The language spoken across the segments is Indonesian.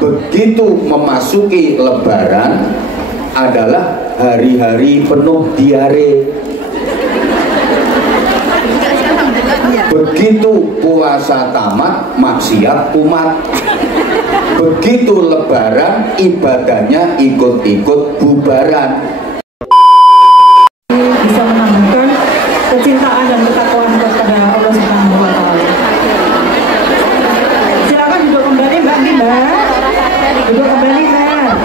begitu memasuki Lebaran adalah hari-hari penuh diare. Begitu puasa tamat, maksiat kumat. Begitu Lebaran, ibadahnya ikut-ikut bubaran. Bisa menambahkan kecintaan dan ketakwaan kepada Allah Subhanahu wa Ta'ala. Silakan duduk kembali Mbak Bima. Duduk kembali Mbak.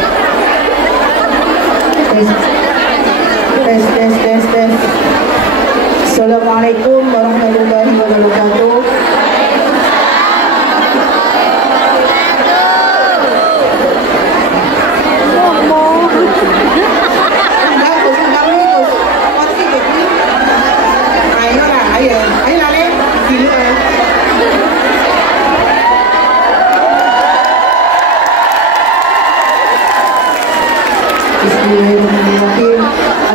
Tes. Assalamualaikum warahmatullahi wabarakatuh. Bismillahirrahmanirrahim.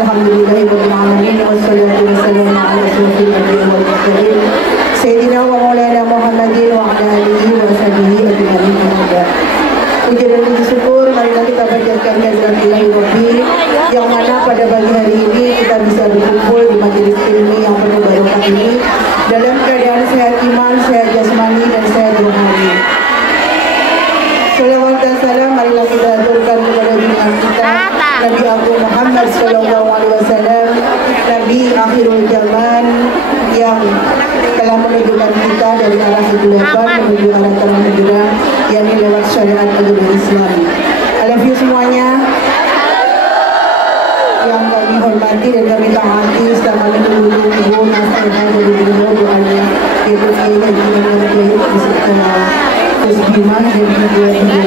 Alhamdulillahirrahmanirrahim. Wassalatu wassalamu ala asyrofil anbiya'i wal mursalin Sayyidina wa maulana Muhammadin wa ala alihi wa sahbihi ajma'in. Puji dan puji syukur marilah kita panjatkan kehadirat Ilahi Rabbi, yang mana pada pagi hari ini kita bisa berkumpul di majelis ilmi yang penuh barokah ini dalam keadaan sehat iman, sehat jasmani dan sehat rohani. Salawat dan salam marilah kita aturkan kepada junjungan kita Nabi Agung Muhammad sallallahu alaihi wasallam, Nabi akhirul zaman yang telah menunjukkan kita dari arah kegelapan menuju arah terang benderang, yakni lewat syariat agama Islam. I love you semuanya yang kami hormati dan kami taati selama menunggu nasihat dari beliau doanya yaitu Kiai Haji Muhammad beserta Gus Bima dan juga ini.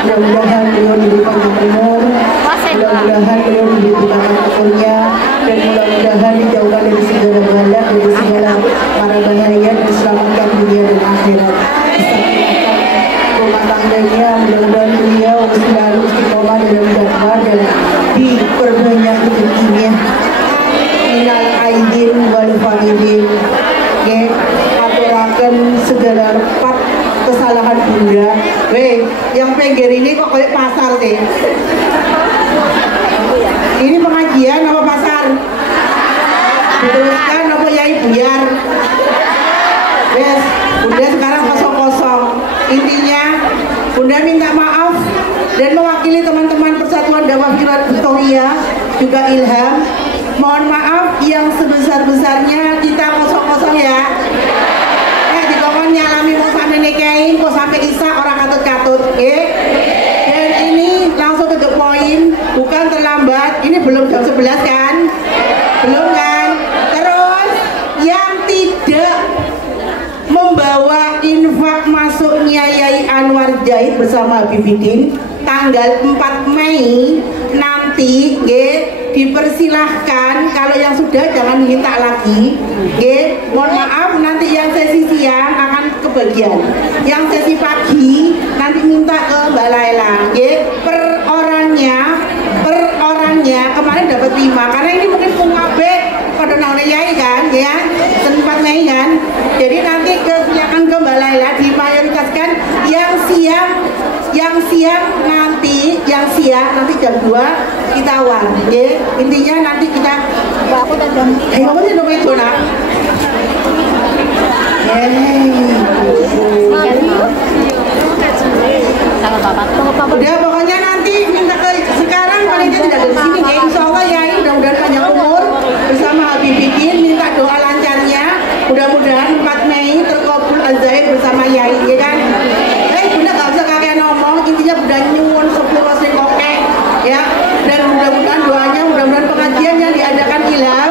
Mudah-mudahan beliau diberi panjang umur, mudah-mudahan beliau diberikan akurnya, dan mudah-mudahan dijauhkan dari segala bala, dari segala mara bahaya, dan diselamatkan dunia dan akhirat. Rumah tangganya, mudah-mudahan beliau selalu istiqomah dalam dakwah dan diperbanyak rezekinya. Minal aidin wal faidin. Aturaken segala repat kesalahan bunda. Yang pinggir ini kok kayak pasar sih? Ini pengajian apa pasar? Diteruskan apa yai buyar? Yes, bunda sekarang kosong-kosong. Intinya bunda minta maaf dan mewakili teman-teman Persatuan Dakwah Victoria juga Ilham, mohon maaf yang sebesar-besarnya kita kosong-kosong ya. Nyalami mau sampai nikahin, mau sampai isa orang katut-katut, dan ini langsung ke the point, bukan terlambat. Ini belum jam 11 kan? Belum kan? Terus yang tidak membawa infak masuknya Yai Anwar Jahid bersama Habibidin tanggal 4 Mei nanti, dipersilahkan. Kalau yang sudah jangan minta lagi, mohon maaf. Nanti yang sesi siang akan kebagian, yang sesi pagi nanti minta ke Mbak Laila, per orangnya kemarin dapat 5 karena ini mungkin pungabe pada naune yai kan ya, 4 Mei kan. Jadi nanti silakan ke Mbak Laila diprioritaskan yang siang nanti jam 2 kita awal, intinya nanti kita aku dan jam kamu sih nomor itu nak udah pokoknya nanti minta ke sekarang paling tidak dari sini ya, insya Allah ya, mudah-mudahan panjang umur bersama Habibidin, minta doa lancarnya, mudah-mudahan 4 Mei terkabul azaid bersama Yai, ya kan? Bunda gak usah kakek ngomong, intinya Bunda nyuwun sepuluh sing kokek ya, dan mudah-mudahan doanya, mudah-mudahan pengajian yang diadakan Ilham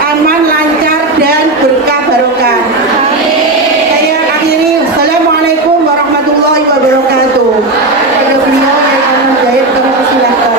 aman, lancar, dan berkah barokah. Saya akhiri, assalamualaikum warahmatullahi wabarakatuh. Ada beliau yang akan menjahit, kami persilahkan.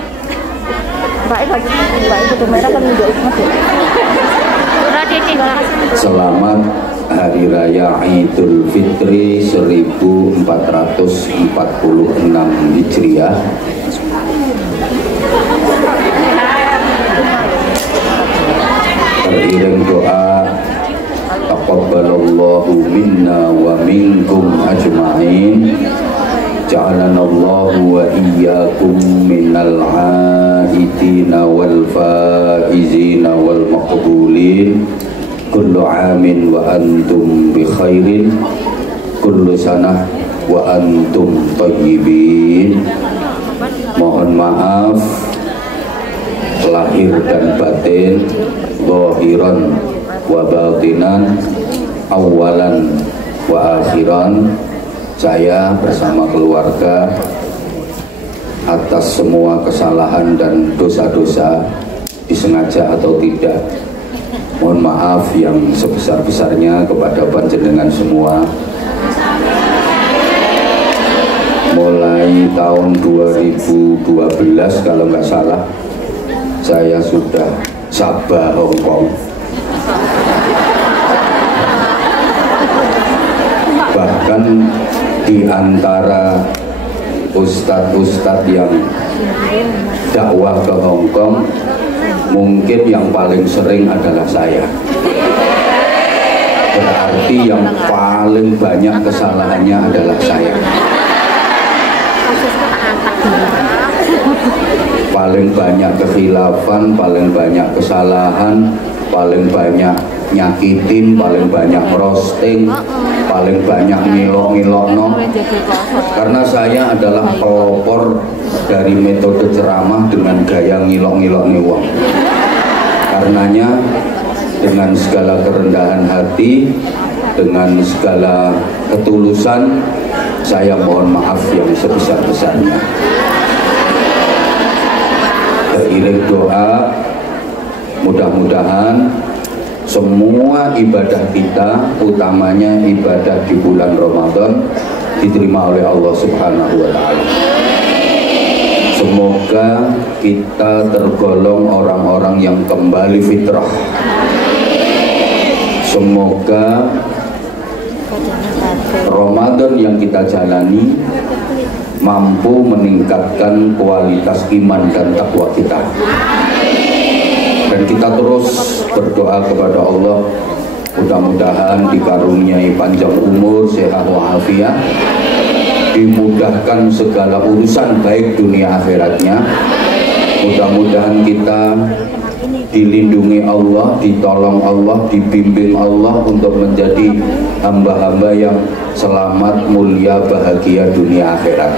Selamat Hari Raya Idul Fitri 1446 Hijriah. Teriring doa taqabbalallahu minna wa minkum ajma'in. Ja'alanallahu wa iyyakum minal 'aidina wal faizina wal maqbulin. Kullu 'amin wa antum bi khairin. Kullu sanah wa antum thayyibin. Mohon maaf lahir dan batin, zahiran wa batinan, awalan wa akhiran. Saya bersama keluarga atas semua kesalahan dan dosa-dosa, disengaja atau tidak, mohon maaf yang sebesar-besarnya kepada panjenengan semua. Mulai tahun 2012 kalau nggak salah, saya sudah sabah Hongkong. Bahkan di antara ustadz-ustadz yang dakwah ke Hongkong, mungkin yang paling sering adalah saya. Berarti yang paling banyak kesalahannya adalah saya. Paling banyak kekhilafan, paling banyak kesalahan, paling banyak nyakitin, paling banyak roasting, paling banyak ngilok-ngilokno. Karena saya adalah pelopor dari metode ceramah dengan gaya ngilok-ngilokne wong. Karenanya dengan segala kerendahan hati, dengan segala ketulusan, saya mohon maaf yang sebesar-besarnya. Seiring doa, mudah-mudahan semua ibadah kita, utamanya ibadah di bulan Ramadan, diterima oleh Allah Subhanahu wa Ta'ala. Semoga kita tergolong orang-orang yang kembali fitrah. Semoga Ramadan yang kita jalani mampu meningkatkan kualitas iman dan takwa kita. Dan kita terus berdoa kepada Allah, mudah-mudahan dikaruniai panjang umur, sehat walafiat, dimudahkan segala urusan baik dunia akhiratnya. Mudah-mudahan kita dilindungi Allah, ditolong Allah, dibimbing Allah untuk menjadi hamba-hamba yang selamat, mulia, bahagia dunia akhirat.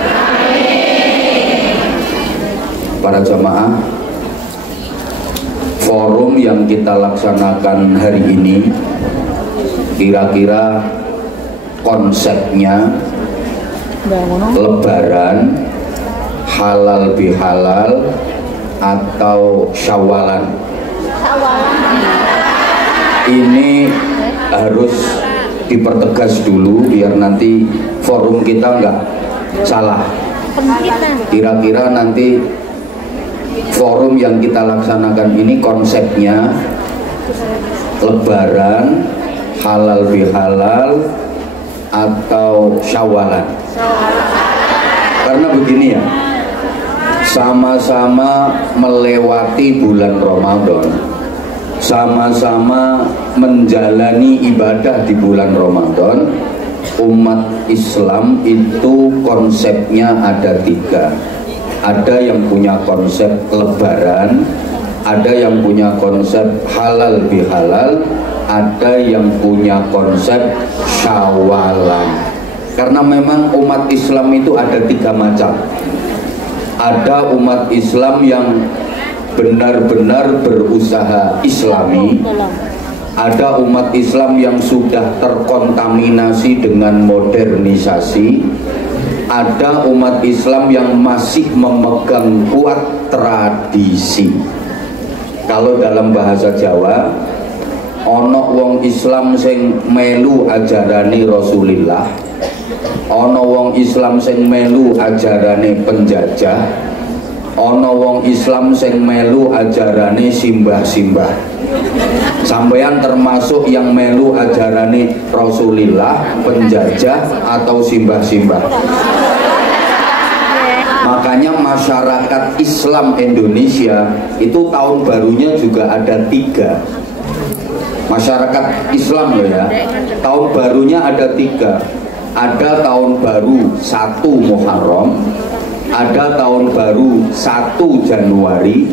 Para jamaah, forum yang kita laksanakan hari ini kira-kira konsepnya Lebaran, halal bihalal, atau syawalan. Ini harus dipertegas dulu biar nanti forum kita nggak salah. Kira-kira nanti forum yang kita laksanakan ini konsepnya Lebaran, halal bihalal, atau syawalan. Karena begini ya, sama-sama melewati bulan Ramadan, sama-sama menjalani ibadah di bulan Ramadan. Umat Islam itu konsepnya ada tiga. Ada yang punya konsep Lebaran, ada yang punya konsep halal bihalal, ada yang punya konsep syawalan. Karena memang umat Islam itu ada tiga macam. Ada umat Islam yang benar-benar berusaha Islami, ada umat Islam yang sudah terkontaminasi dengan modernisasi, ada umat Islam yang masih memegang kuat tradisi. Kalau dalam bahasa Jawa, ono wong Islam sing melu ajarane Rasulillah, ono wong Islam sing melu ajarane penjajah, ana wong Islam sing melu ajarane simbah-simbah. Sampeyan termasuk yang melu ajarane Rasulullah, penjajah atau simbah-simbah? Makanya masyarakat Islam Indonesia itu tahun barunya juga ada 3. Masyarakat Islam loh ya, tahun barunya ada 3. Ada tahun baru 1 Muharram, ada tahun baru 1 Januari,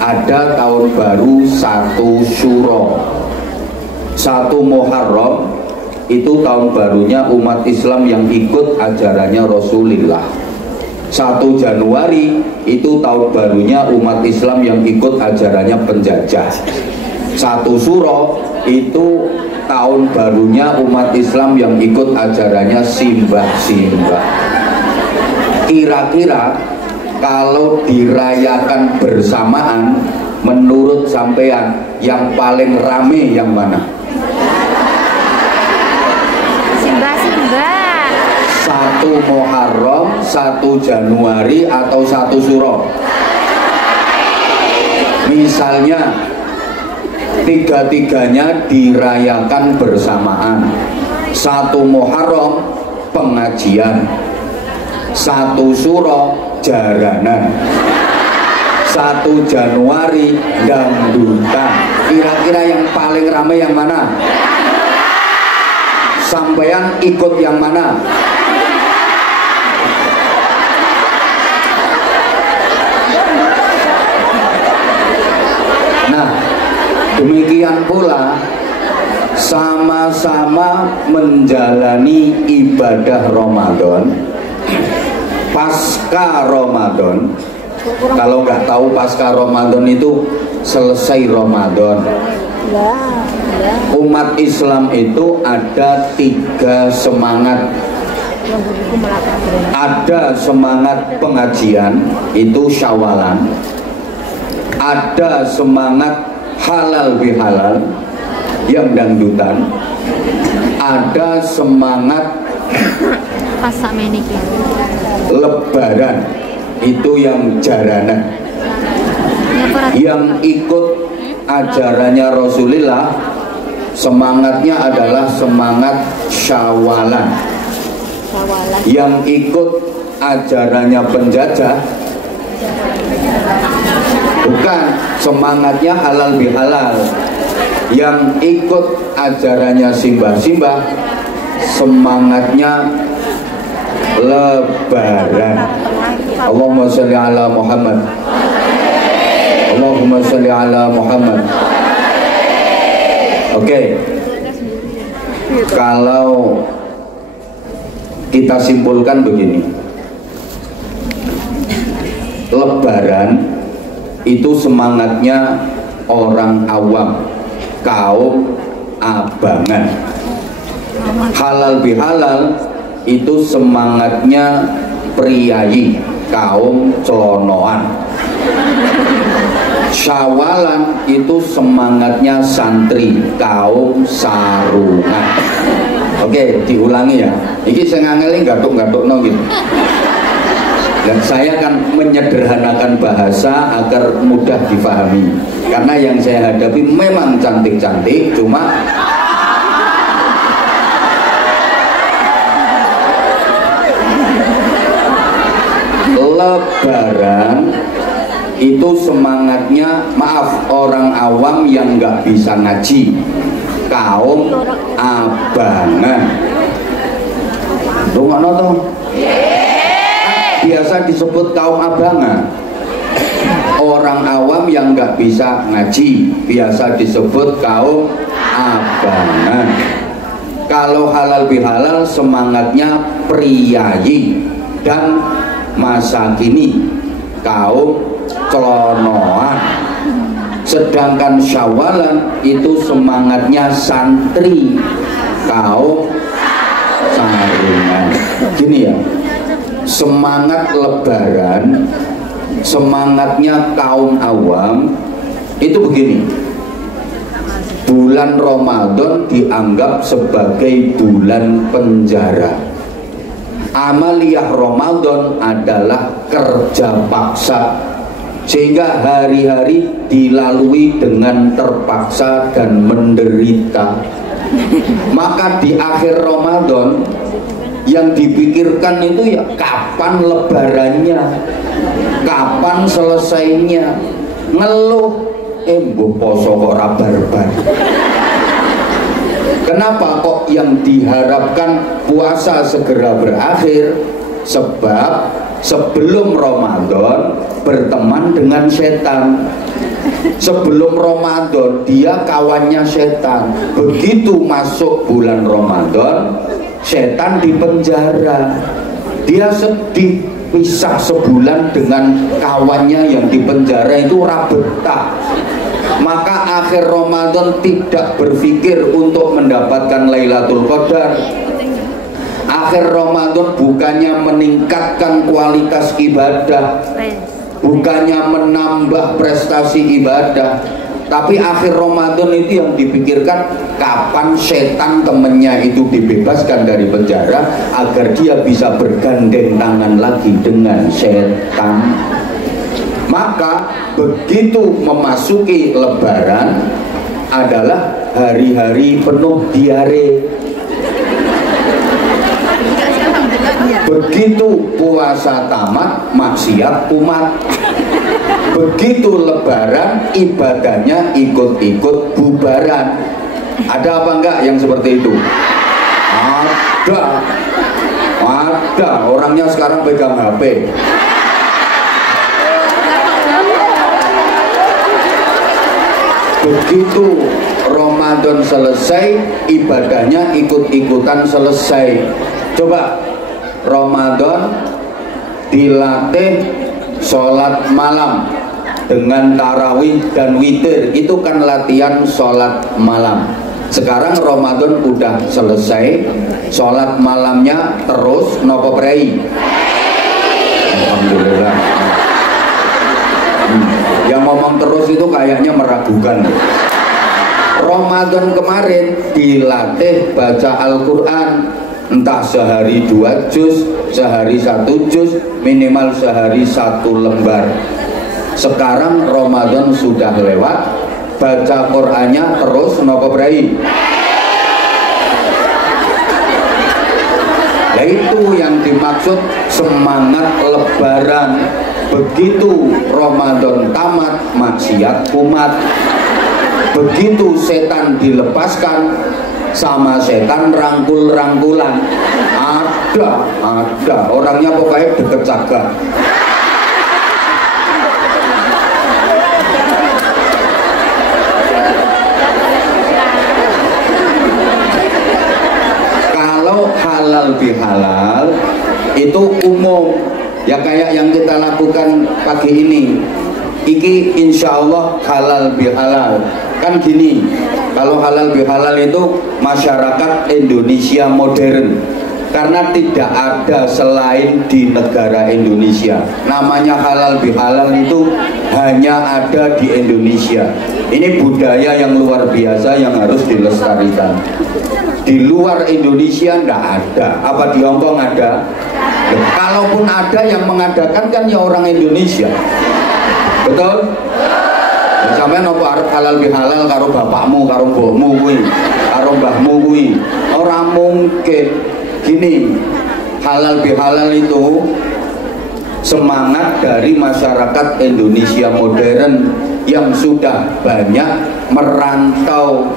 ada tahun baru 1 Syuro. 1 Muharram itu tahun barunya umat Islam yang ikut ajarannya Rasulullah. 1 Januari itu tahun barunya umat Islam yang ikut ajarannya penjajah. 1 Syuro itu tahun barunya umat Islam yang ikut ajarannya simbah-simbah. Kira-kira kalau dirayakan bersamaan, menurut sampean yang paling rame yang mana? Simbah-simbah. 1 Muharram, 1 Januari atau 1 Syuro? Misalnya 3-tiganya dirayakan bersamaan. 1 Muharram pengajian, 1 Syuro jaranan, 1 Januari dangdutan. Kira-kira yang paling ramai yang mana? Sampean ikut yang mana? Nah, demikian pula sama-sama menjalani ibadah Ramadan. Pasca Ramadan, kalau nggak tahu pasca Ramadan itu selesai Ramadan. Umat Islam itu ada 3 semangat. Ada semangat pengajian, itu Syawalan. Ada semangat halal bihalal yang dangdutan. Ada semangat Lebaran, itu yang jaranan. Yang ikut ajarannya Rasulullah, semangatnya adalah semangat Syawalan. Yang ikut ajarannya penjajah, bukan, semangatnya halal bihalal. Yang ikut ajarannya simbah-simbah, semangatnya Lebaran. Allahumma sholli ala Muhammad. Allahumma sholli ala Muhammad. Oke. Kalau kita simpulkan begini, Lebaran itu semangatnya orang awam, kaum abangan. Halal bihalal itu semangatnya priayi, kaum celonoan. Syawalan itu semangatnya santri, kaum sarungan. Oke, diulangi ya. Iki sing angel gathuk-gathukno gitu. Dan saya akan menyederhanakan bahasa agar mudah difahami. Karena yang saya hadapi memang cantik-cantik, cuma Lebaran itu semangatnya, maaf, orang awam yang nggak bisa ngaji, kaum abangan. Rungokno toh? Biasa disebut kaum abangan. Orang awam yang nggak bisa ngaji biasa disebut kaum abangan. Kalau halal bihalal semangatnya priayi dan masa kini, kaum celonoan. Sedangkan Syawalan itu semangatnya santri, kaum sarungan. Gini ya, semangat Lebaran, semangatnya kaum awam itu begini. Bulan Ramadan dianggap sebagai bulan penjara. Amaliyah Ramadan adalah kerja paksa sehingga hari-hari dilalui dengan terpaksa dan menderita. Maka di akhir Ramadan yang dipikirkan itu ya kapan lebarannya, kapan selesainya. Ngeluh, mbuh poso kok ora barbar. Kenapa kok yang diharapkan puasa segera berakhir? Sebab sebelum Ramadan berteman dengan setan. Sebelum Ramadan dia kawannya setan. Begitu masuk bulan Ramadan, setan dipenjara. Dia sedih, pisah sebulan dengan kawannya yang dipenjara itu rabetah. Maka akhir Ramadan tidak berpikir untuk mendapatkan Lailatul Qadar. Akhir Ramadan bukannya meningkatkan kualitas ibadah, bukannya menambah prestasi ibadah, tapi akhir Ramadan itu yang dipikirkan kapan setan temennya itu dibebaskan dari penjara agar dia bisa bergandeng tangan lagi dengan setan. Maka begitu memasuki Lebaran adalah hari-hari penuh diare. Begitu puasa tamat, maksiat umat. Begitu Lebaran, ibadahnya ikut-ikut bubaran. Ada apa enggak yang seperti itu? Ada. Orangnya sekarang pegang HP. Begitu Ramadan selesai, ibadahnya ikut-ikutan selesai. Coba Ramadan dilatih sholat malam dengan tarawih dan witir, itu kan latihan sholat malam. Sekarang Ramadan udah selesai, sholat malamnya terus nopo prei. Alhamdulillah. Yang ngomong terus itu kayaknya meragukan. Ramadan kemarin dilatih baca Al-Quran, entah sehari 2 juz, sehari 1 juz, minimal sehari 1 lembar. Sekarang Ramadan sudah lewat, baca Qur'annya terus nopo brai. Ya itu yang dimaksud semangat Lebaran. Begitu Ramadan tamat, maksiat umat. Begitu setan dilepaskan, sama setan rangkul-rangkulan. Ada orangnya pokoknya deket cagak. Kalau halal bihalal itu umum ya, kayak yang kita lakukan pagi ini. Iki insya Allah halal bihalal. Kan gini, kalau halal bihalal itu masyarakat Indonesia modern, karena tidak ada selain di negara Indonesia. Namanya halal bihalal itu hanya ada di Indonesia. Ini budaya yang luar biasa yang harus dilestarikan. Di luar Indonesia nggak ada. Apa di Hongkong ada? Kalaupun ada, yang mengadakan kan ya orang Indonesia. Betul? Sampai nopo arep halal bihalal karo bapakmu, karo mbokmu kuwi, karo mbahmu kuwi. Ora mungkin. Gini, halal bihalal itu semangat dari masyarakat Indonesia modern yang sudah banyak merantau,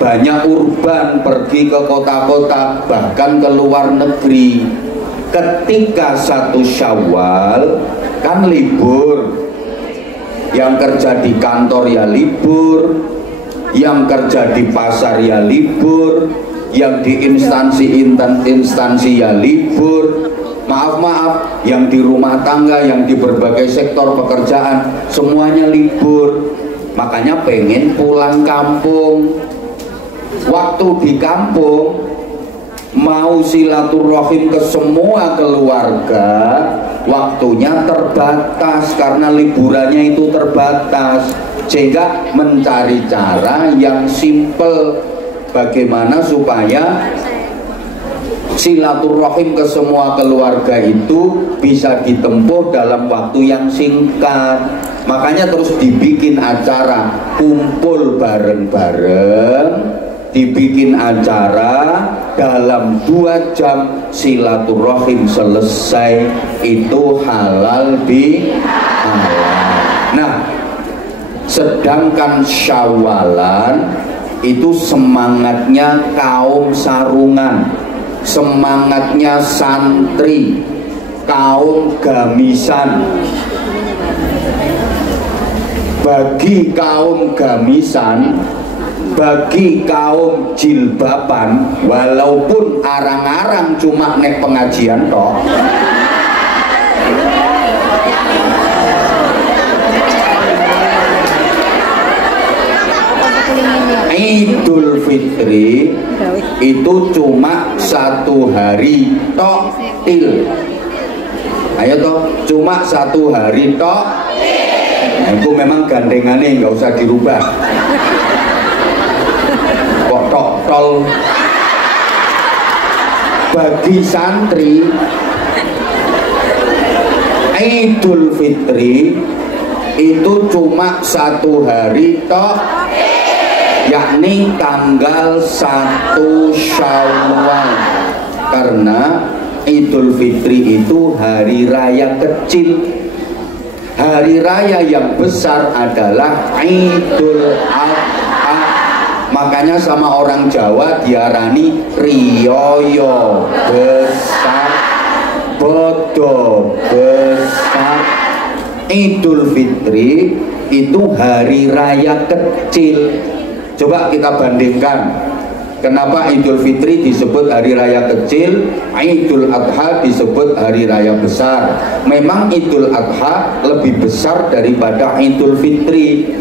banyak urban, pergi ke kota-kota, bahkan ke luar negeri. Ketika 1 Syawal kan libur, yang kerja di kantor ya libur, yang kerja di pasar ya libur, yang di instansi ya libur. Maaf, yang di rumah tangga, yang di berbagai sektor pekerjaan semuanya libur. Makanya pengen pulang kampung. Waktu di kampung mau silaturahim ke semua keluarga, waktunya terbatas karena liburannya itu terbatas, sehingga mencari cara yang simple bagaimana supaya Silaturahim ke semua keluarga itu bisa ditempuh dalam waktu yang singkat. Makanya terus dibikin acara kumpul bareng-bareng, dibikin acara dalam 2 jam silaturahim selesai, itu halal bihalal. Nah, sedangkan Syawalan itu semangatnya kaum sarungan, semangatnya santri, kaum gamisan. Bagi kaum gamisan, bagi kaum jilbaban, walaupun arang-arang cuma nek pengajian toh, Idul Fitri itu cuma 1 hari tok til. Ayo toh, cuma 1 hari tok. Itu memang gandengannya nggak usah dirubah. Kok tok tol. Bagi santri, Idul Fitri itu cuma 1 hari tok, yakni tanggal 1 Syawal. Karena Idul Fitri itu hari raya kecil. Hari raya yang besar adalah Idul Adha. Makanya sama orang Jawa diarani riyoyo besar, bodo besar. Idul Fitri itu hari raya kecil. Coba kita bandingkan, kenapa Idul Fitri disebut hari raya kecil, Idul Adha disebut hari raya besar. Memang Idul Adha lebih besar daripada Idul Fitri.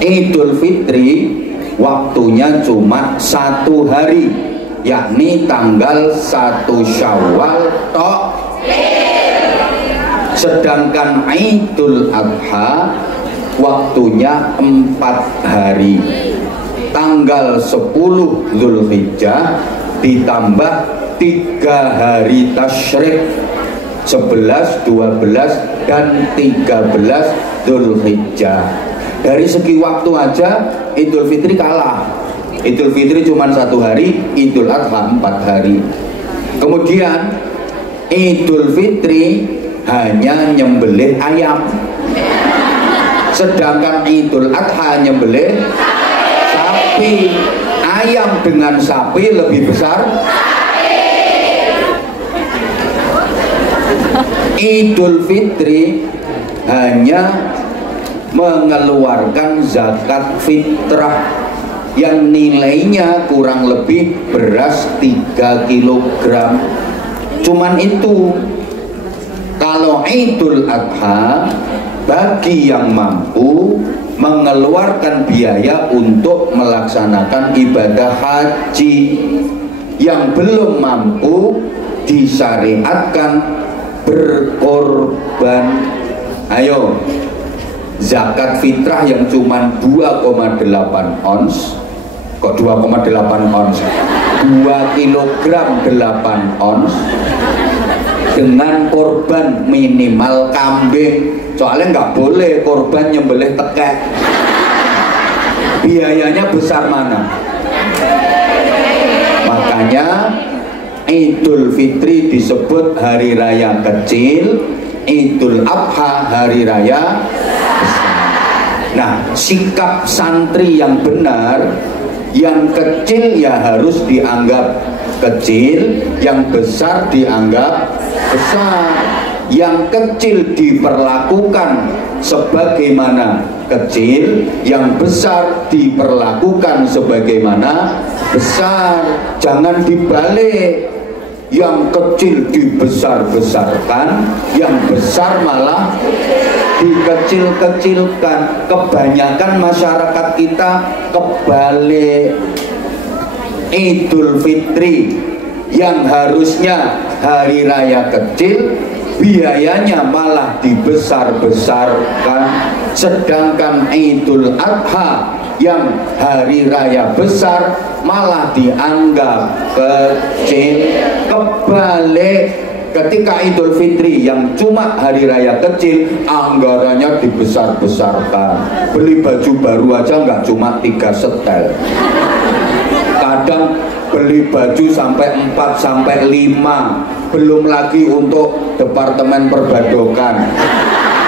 Idul Fitri waktunya cuma 1 hari, yakni tanggal 1 Syawal tok. Sedangkan Idul Adha waktunya 4 hari, tanggal 10 Zulhijjah ditambah 3 hari tasyrik, 11, 12, dan 13 Zulhijjah. Dari segi waktu aja Idul Fitri kalah. Idul Fitri cuma 1 hari, Idul Adha 4 hari. Kemudian Idul Fitri hanya nyembelih ayam, sedangkan Idul Adha nyembelih sapi. Ayam dengan sapi lebih besar. Idul Fitri hanya mengeluarkan zakat fitrah yang nilainya kurang lebih beras 3 kg. Cuman itu. Kalau Idul Adha, bagi yang mampu mengeluarkan biaya untuk melaksanakan ibadah haji, yang belum mampu disyariatkan berkorban. Ayo, zakat fitrah yang cuma 2,8 ons, kok 2,8 ons, 2 kilogram 8 ons, dengan korban minimal kambing. Soalnya nggak boleh korban nyembelih tekek, biayanya besar mana. Makanya Idul Fitri disebut hari raya kecil, Idul Adha hari raya besar. Nah, sikap santri yang benar, yang kecil ya harus dianggap kecil, yang besar dianggap besar. Yang kecil diperlakukan sebagaimana kecil, yang besar diperlakukan sebagaimana besar. Jangan dibalik, yang kecil dibesar-besarkan, yang besar malah dikecil-kecilkan. Kebanyakan masyarakat kita kebalik. Idul Fitri yang harusnya hari raya kecil biayanya malah dibesar-besarkan, sedangkan Idul Adha yang hari raya besar malah dianggap kecil. Kebalik, ketika Idul Fitri yang cuma hari raya kecil, anggarannya dibesar-besarkan. Beli baju baru aja nggak cuma 3 setel, kadang beli baju sampai 4 sampai 5, belum lagi untuk departemen perbadokan,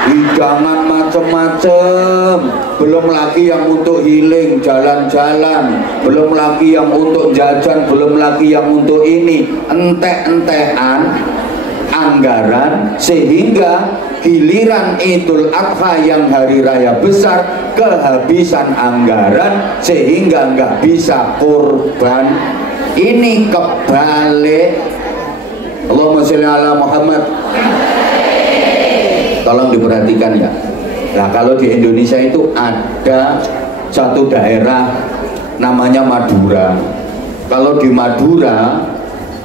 hidangan macem-macem, belum lagi yang untuk healing, jalan-jalan, belum lagi yang untuk jajan, belum lagi yang untuk ini, entek-entekan anggaran, sehingga giliran Idul Adha yang hari raya besar kehabisan anggaran, sehingga nggak bisa kurban. Ini kebalik. Allahumma sholli ala Muhammad. Tolong diperhatikan ya. Nah, kalau di Indonesia itu ada satu daerah namanya Madura. Kalau di Madura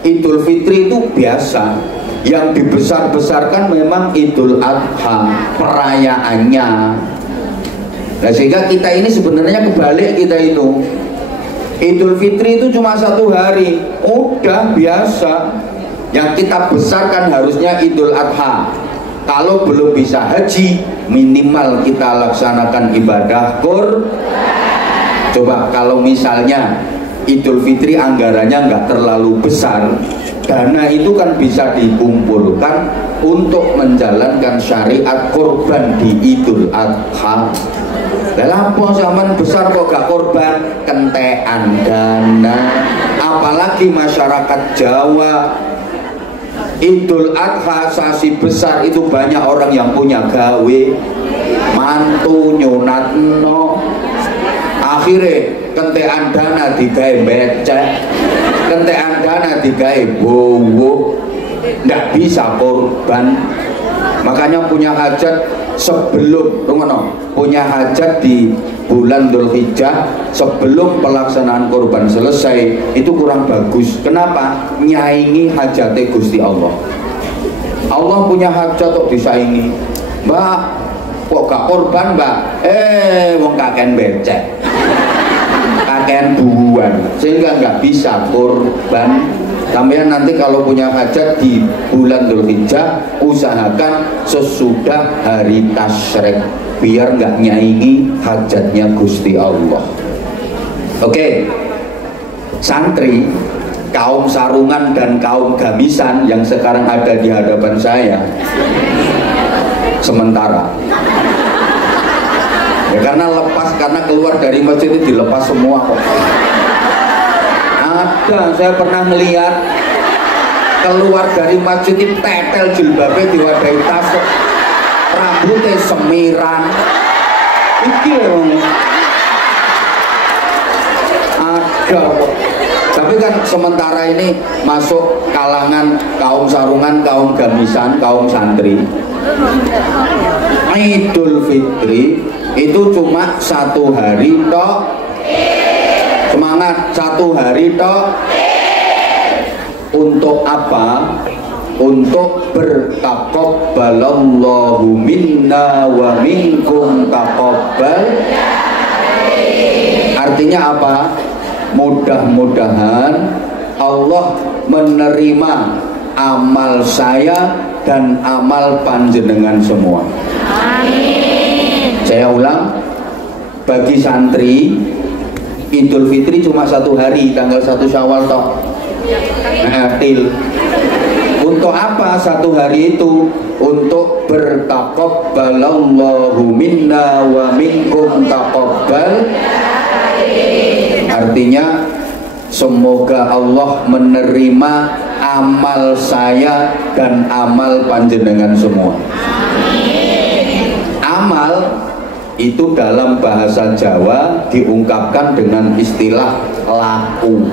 Idul Fitri itu biasa, yang dibesar-besarkan memang Idul Adha, perayaannya. Nah, sehingga kita ini sebenarnya kebalik kita itu. Idul Fitri itu cuma 1 hari, udah biasa. Yang kita besarkan harusnya Idul Adha. Kalau belum bisa haji, minimal kita laksanakan ibadah Coba kalau misalnya Idul Fitri anggarannya nggak terlalu besar, dana itu kan bisa dikumpulkan untuk menjalankan syariat korban di Idul Adha. Lalu zaman besar kok gak korban, kentean dana. Apalagi masyarakat Jawa, Idul Adha sasi besar itu banyak orang yang punya gawe, mantu nyunatno, akhirnya kentean dana digawe becek, kentean dana digawe bowo, nggak bisa korban. Makanya punya hajat sebelum punya hajat di bulan Dzulhijjah sebelum pelaksanaan korban selesai itu kurang bagus. Kenapa? Nyaingi hajatnya Gusti Allah. Allah punya hajat kok disaingi. Mbak, kok gak korban mbak? Wong kakean becek, kakean buuan, sehingga nggak bisa korban. Sampeyan nanti kalau punya hajat di bulan Dzulhijjah, usahakan sesudah hari tasyrik, biar nggak nyaingi hajatnya Gusti Allah. Oke, santri, kaum sarungan dan kaum gamisan yang sekarang ada di hadapan saya, sementara ya karena keluar dari masjid itu dilepas semua kok. Ada, saya pernah melihat keluar dari masjid itu tetel jilbabnya diwadahi tas, rambutnya semiran. Iki loh. Ada. Tapi kan sementara ini masuk kalangan kaum sarungan, kaum gamisan, kaum santri. Idul Fitri itu cuma 1 hari toh. Semangat, 1 hari toh. Untuk apa? Untuk bertaqabbalallahu minna wa minkum taqabbal. Artinya apa? Mudah-mudahan Allah menerima amal saya dan amal panjenengan semua. Amin. Saya ulang, bagi santri Idul Fitri cuma 1 hari, tanggal 1 Syawal toh. Untuk apa 1 hari itu? Untuk bertaqabbalallahu minna wa minkum taqabbal. Artinya semoga Allah menerima amal saya dan amal panjenengan semua. Amal itu dalam bahasa Jawa diungkapkan dengan istilah laku.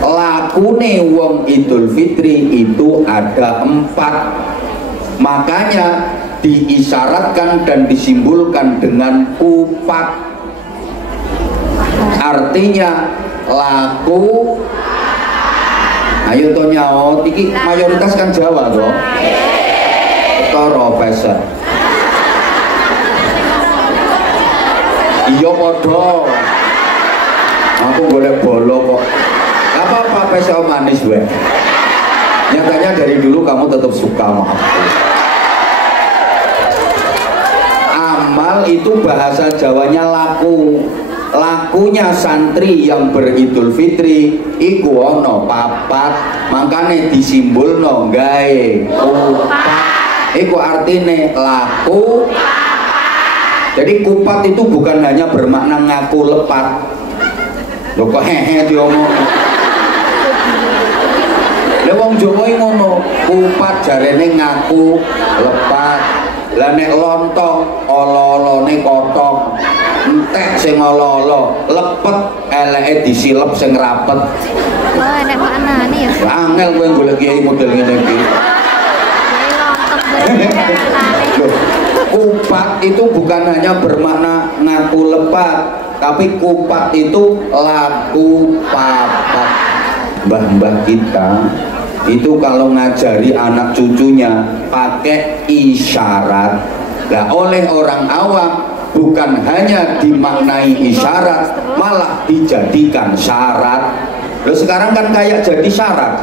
Lakune wong Idul Fitri itu ada 4. Makanya diisyaratkan dan disimbolkan dengan kupat. Artinya laku Ayo to nyaut, iki mayoritas kan Jawa to. Toro peset. Iya podo. Aku boleh bolo kok. Apa-apa peset manis gue. Nyatanya dari dulu kamu tetap suka sama aku. Amal itu bahasa Jawanya laku. Lakunya santri yang beridul fitri iku ono papat, makanya disimbulno gawe kupat. Iku artine laku. Jadi kupat itu bukan hanya bermakna ngaku lepat. Lho kok hehe diomong. Lha wong Jawa ngono, kupat jarene ngaku lepat. Lah nek lontong olo-olone kotok. Entek sing olo-olo, lepet eleke disilep sing rapet. Wah, nek maknane ya. Angel kowe golek kiai model ngene iki. Kupat itu bukan hanya bermakna ngaku lepat, tapi kupat itu laku papat. Mbah-mbah kita itu kalau ngajari anak cucunya pakai isyarat. Nah, oleh orang awam bukan hanya dimaknai isyarat, malah dijadikan syarat. Loh, sekarang kan kayak jadi syarat.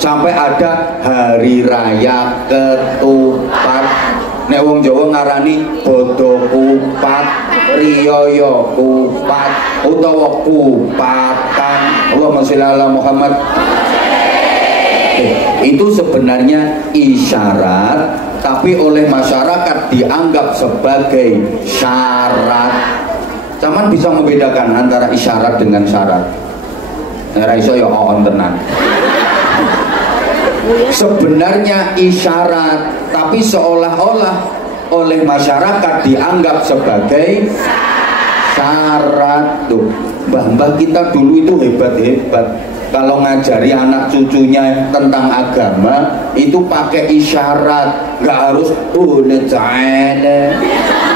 Sampai ada hari raya ketupat. Nek wong Jawa ngarani bodo kupat, riyoyo kupat, utawa kupatan. Allahumma sholli ala Muhammad. Itu sebenarnya isyarat, tapi oleh masyarakat dianggap sebagai syarat. Zaman bisa membedakan antara isyarat dengan syarat. Ora iso ya on tenan. Sebenarnya isyarat, tapi seolah-olah oleh masyarakat dianggap sebagai syarat. Tuh, mbah-mbah kita dulu itu hebat-hebat. Kalau ngajari anak cucunya tentang agama itu pakai isyarat, nggak harus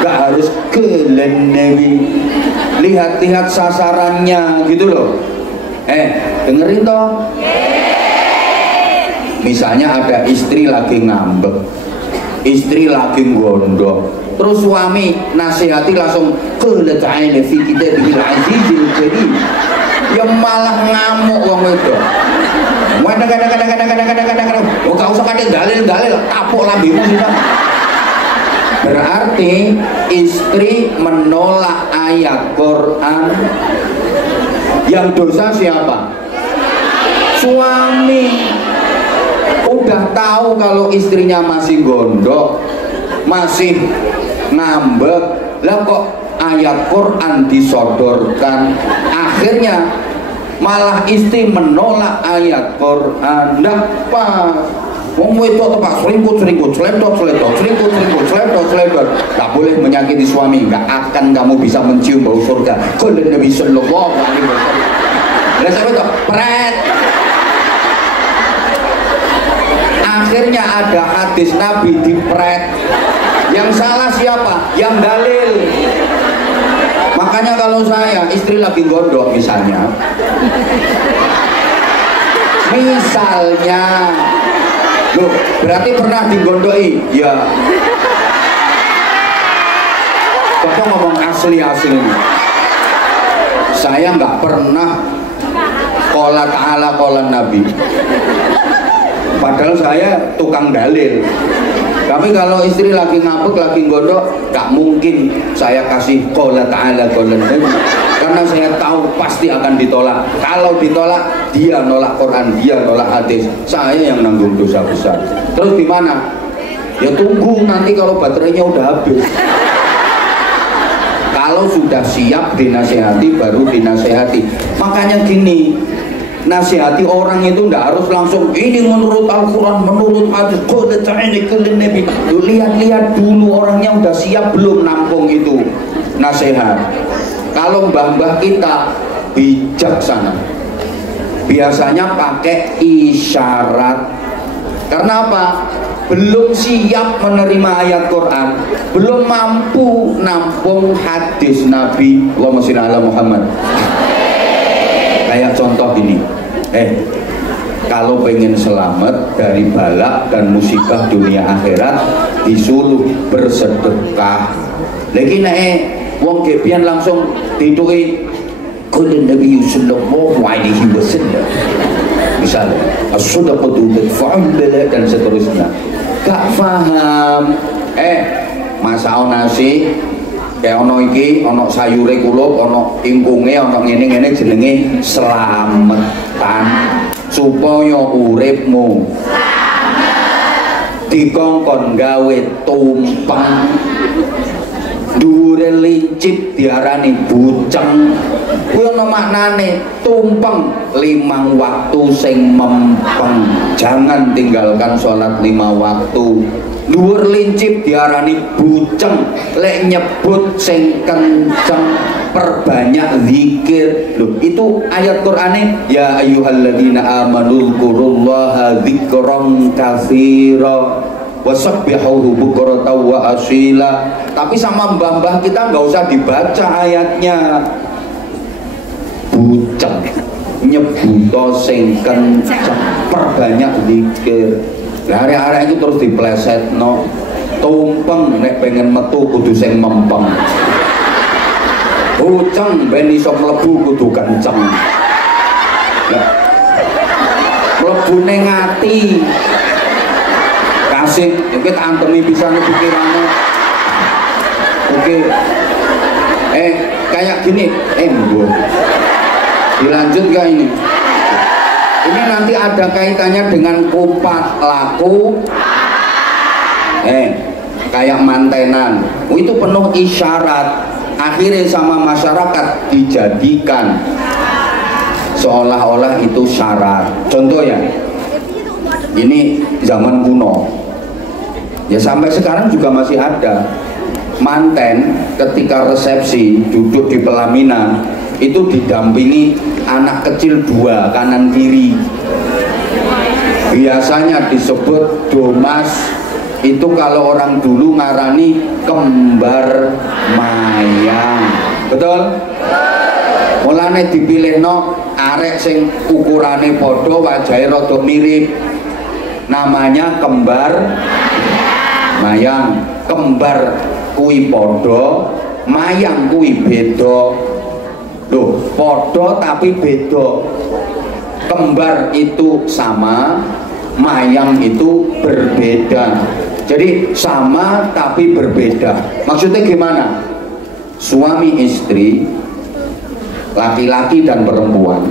nggak harus kelenewi, lihat-lihat sasarannya gitu loh. Dengerin toh. Misalnya ada istri lagi ngambek, istri lagi gondok, terus suami nasihati langsung kelecaine fi kitabil azizil karim. Yang malah ngamuk wong itu. Kadang-kadang gak usah kadang dalil-dalil, tapuk lambemu sih. Berarti istri menolak ayat Quran. Yang dosa siapa? Suami. Udah tahu kalau istrinya masih gondok, masih ngambek, lah kok ayat Quran disodorkan, akhirnya malah istri menolak ayat Quran. Ndak pas. Wong wedok tepak selingkuh, seledot. Tak boleh menyakiti suami, nggak akan kamu bisa mencium bau surga. Kalau Nabi Sallallahu Alaihi Wasallam. Lah sampe tok pret. Akhirnya ada hadis Nabi dipret. Yang salah siapa? Yang dalil. Makanya kalau saya istri lagi gondok misalnya, loh, berarti pernah digondoi? Ya. Kok ngomong asli. Saya nggak pernah qala ta'ala qala Nabi. Padahal saya tukang dalil. Tapi kalau istri lagi ngambek, lagi gondok, gak mungkin saya kasih qala ta'ala qala Nabi, karena saya tahu pasti akan ditolak. Kalau ditolak, dia nolak Quran, dia nolak hadis, saya yang nanggung dosa besar. Terus gimana? Ya tunggu nanti kalau baterainya udah habis. Kalau sudah siap dinasehati, baru dinasehati. Makanya gini, nasihati orang itu nggak harus langsung ini menurut Al-Quran, menurut hadis, lihat-lihat dulu orangnya udah siap belum nampung itu nasihat. Kalau mbah-mbah kita bijaksana, biasanya pakai isyarat. Karena apa? Belum siap menerima ayat Quran, belum mampu nampung hadis Nabi. Allahumma sholli ala Muhammad. Kayak contoh gini, kalau pengen selamat dari balak dan musibah dunia akhirat disuruh bersedekah. Lagi naik wong kepian langsung dituki qul Nabi sallallahu alaihi wasallam misalnya as-sadaqatu tadfa'ul bala dan seterusnya. Gak paham masa nasi kayak ono iki ono sayure kulup ono ingkunge ono ngene-ngene jenenge selametan supaya uripmu dikongkon gawe tumpeng dhuwure lincip diarani buceng kuwi ana maknane tumpeng 5 waktu sing mempeng jangan tinggalkan sholat 5 waktu. Dhuwur lincip diarani buceng lek nyebut sing kenceng perbanyak zikir. Loh, itu ayat Qur'ane ya ayyuhalladzina amanu dzkurullaha dzikran katsira wasabbihuhu bukratan wa asila. Tapi sama mbah-mbah kita nggak usah dibaca ayatnya. Buceng nyebuto sing kenceng perbanyak zikir. Lah arek-arek itu terus diplesetno tumpeng nek pengen metu kudu sing mempeng. Buceng ben iso mlebu kudu kenceng. Lah mlebune ngati kasih iki tak antemi pisan pikiranmu. Oke. Kayak gini, mbok. Dilanjut gak ini? Ini nanti ada kaitannya dengan kupat laku. Kayak mantenan. Itu penuh isyarat. Akhirnya sama masyarakat dijadikan seolah-olah itu syarat. Contoh ya, ini zaman kuno. Ya sampai sekarang juga masih ada. Manten ketika resepsi duduk di pelaminan itu didampingi anak kecil 2 kanan kiri. Biasanya disebut domas. Itu kalau orang dulu ngarani kembar mayang. Betul? Mulane dipilihno arek sing ukurane padha wajahe rada mirip. Namanya kembar mayang. Kembar kuwi padha, mayang kuwi beda. Loh, podo tapi beda. Kembar itu sama, mayang itu berbeda. Jadi sama tapi berbeda. Maksudnya gimana? Suami istri, laki-laki dan perempuan,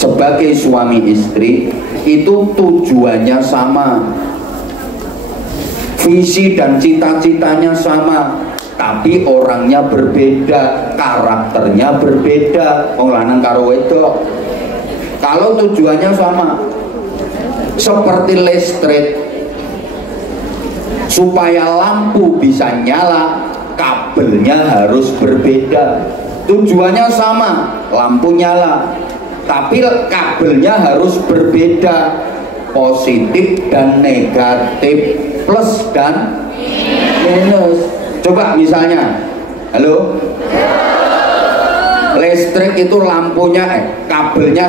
sebagai suami istri itu tujuannya sama, visi dan cita-citanya sama, tapi orangnya berbeda, karakternya berbeda. Wong lanang karo wedok. Kalau tujuannya sama, seperti listrik, supaya lampu bisa nyala, kabelnya harus berbeda. Tujuannya sama, lampu nyala, tapi kabelnya harus berbeda, positif dan negatif, plus dan minus. Coba misalnya, halo, listrik itu lampunya kabelnya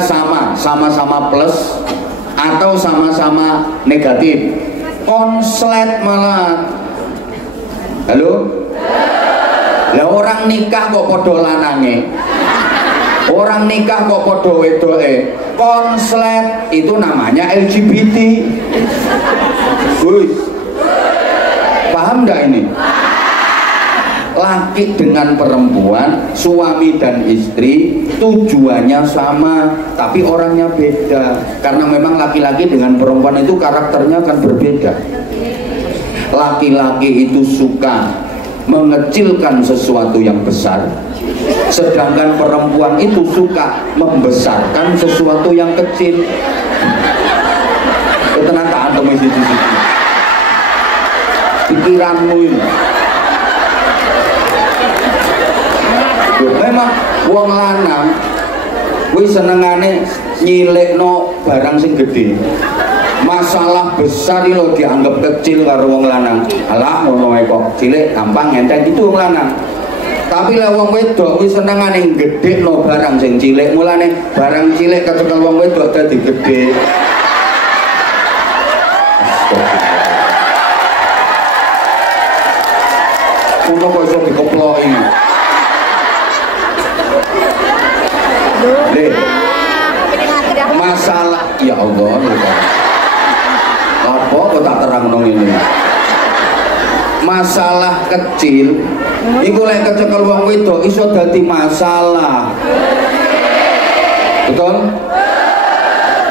sama-sama plus atau sama-sama negatif? Konslet malah. Halo, lah orang nikah kok podo lanange, orang nikah kok podo wedoke. Konslet itu namanya LGBT. Wih, paham nggak ini? Laki dengan perempuan, suami dan istri, tujuannya sama tapi orangnya beda. Karena memang laki-laki dengan perempuan itu karakternya akan berbeda. Laki-laki itu suka mengecilkan sesuatu yang besar, sedangkan perempuan itu suka membesarkan sesuatu yang kecil. Tenang tak antum isi pikiranmu ini. Memang wong lanang wis senengane nyilekno barang sing gede. Masalah besar iki lho dianggap kecil karo wong lanang. Alah ngono ae kok cilik gampang enteng itu wong lanang. Tapi lek wong wedok wis senengane gedhekno barang sing cilik. Mulane barang cilik kecekel wong wedok dadi gedhe. Untuk kok iso dikeploki. Masalah ya Allah, apa kok tak terang nong ini? Masalah kecil, iku lek kecekel wong wedok iso dadi masalah. Betul?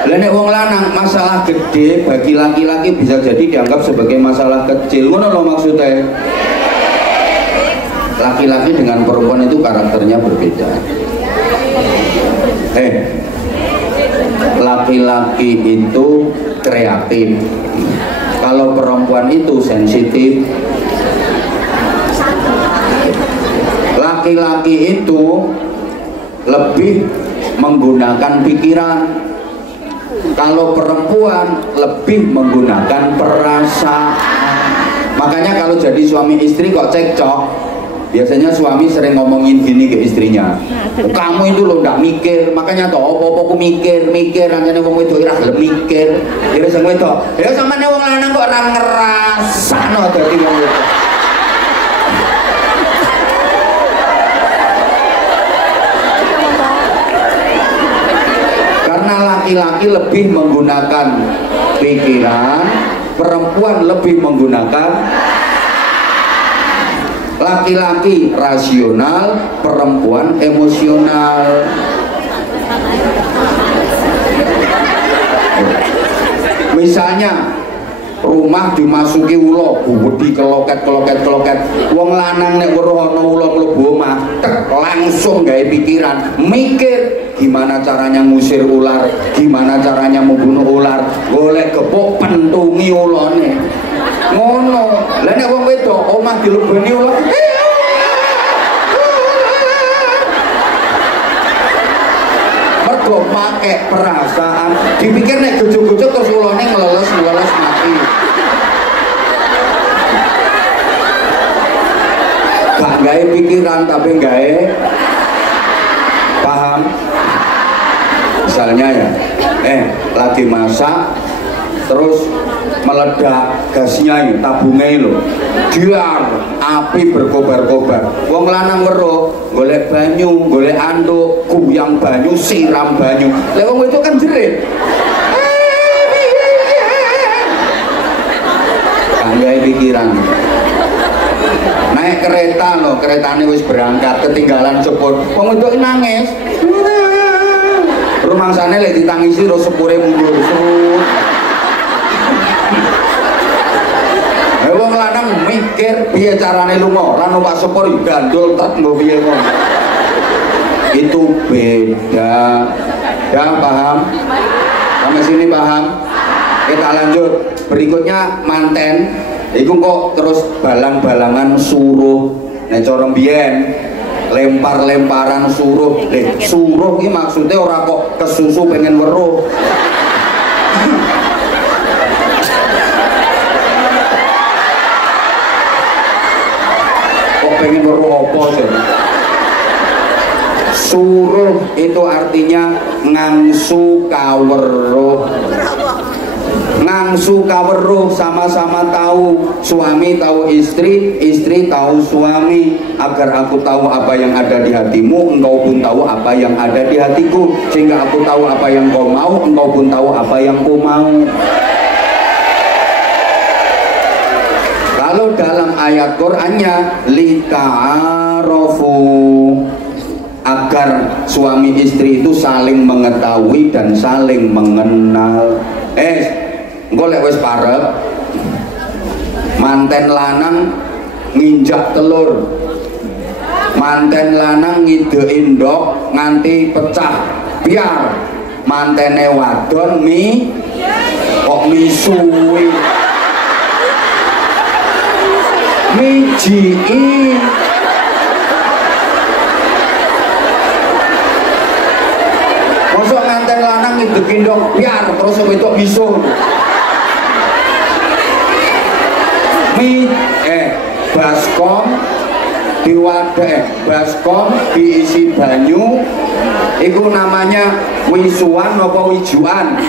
Lah nek wong lanang masalah gede bagi laki-laki bisa jadi dianggap sebagai masalah kecil. Ngono lho maksudnya. Laki-laki dengan perempuan itu karakternya berbeda. Laki-laki itu kreatif. Kalau perempuan itu sensitif. Laki-laki itu lebih menggunakan pikiran. Kalau perempuan lebih menggunakan perasaan. Makanya kalau jadi suami istri kok cekcok, biasanya suami sering ngomongin gini ke istrinya, kamu itu loh nggak mikir, makanya toh apa-apa aku mikir, nanti wong wedok ora gelem mikir, kira sing wedok, ya sampeyan wong lanang kok ora ngrasakno dadi wong wedok. Karena laki-laki lebih menggunakan pikiran, perempuan lebih menggunakan. Laki-laki rasional, perempuan emosional. Misalnya rumah dimasuki ulo, budi keloket. Wong lanang nek weruh ana ulo mlebu omah, langsung gawe pikiran, mikir gimana caranya ngusir ular, gimana caranya membunuh ular, golek gepuk pentungi ulone. Ngono. Lah nek wong wedok omah dilebeni ular. Mergo pakai perasaan, dipikir nek gojok-gojok terus ulone ngleles mati. Gak gawe pikiran tapi gawe paham. Misalnya ya, lagi masak terus meledak gasnya ini, tabungnya lo diar, api berkobar-kobar. Wong lanang weruh golek banyu, golek anduk, kuyang banyu, siram banyu. Lah wong itu kan jerit. Anggai pikiran. Naik kereta loh, keretanya wis berangkat, ketinggalan sepur. Wong itu nangis. Rumangsane lek ditangisi terus sepure mundur. Wong lanang mikir piye carane lunga, lan numpak sepur gandul tet nggo piye ngono. Itu beda. Ya paham? Sampai sini paham? Kita lanjut. Berikutnya manten. Iku kok terus balang-balangan suruh. Nek cara mbiyen lempar-lemparan suruh. Suruh iki maksudnya ora kok kesusu pengen weruh. Pengen weruh apa sih? Suruh itu artinya ngangsu kaweruh. Ngangsu kaweruh sama-sama tahu, suami tahu istri, istri tahu suami. Agar aku tahu apa yang ada di hatimu, engkau pun tahu apa yang ada di hatiku. Sehingga aku tahu apa yang kau mau, engkau pun tahu apa yang ku mau. Kalau dalam ayat Qur'annya lita'arofu, agar suami istri itu saling mengetahui dan saling mengenal. Engko lek wis parek manten lanang nginjak telur, manten lanang ngideki ndok nganti pecah biar, mantene wadon kok misuwi mijiki. Mosok nganten lanang ngideki ndok biar terus wedok misuh. Baskom diwadah, baskom diisi banyu, itu namanya wisuan apa wijuan?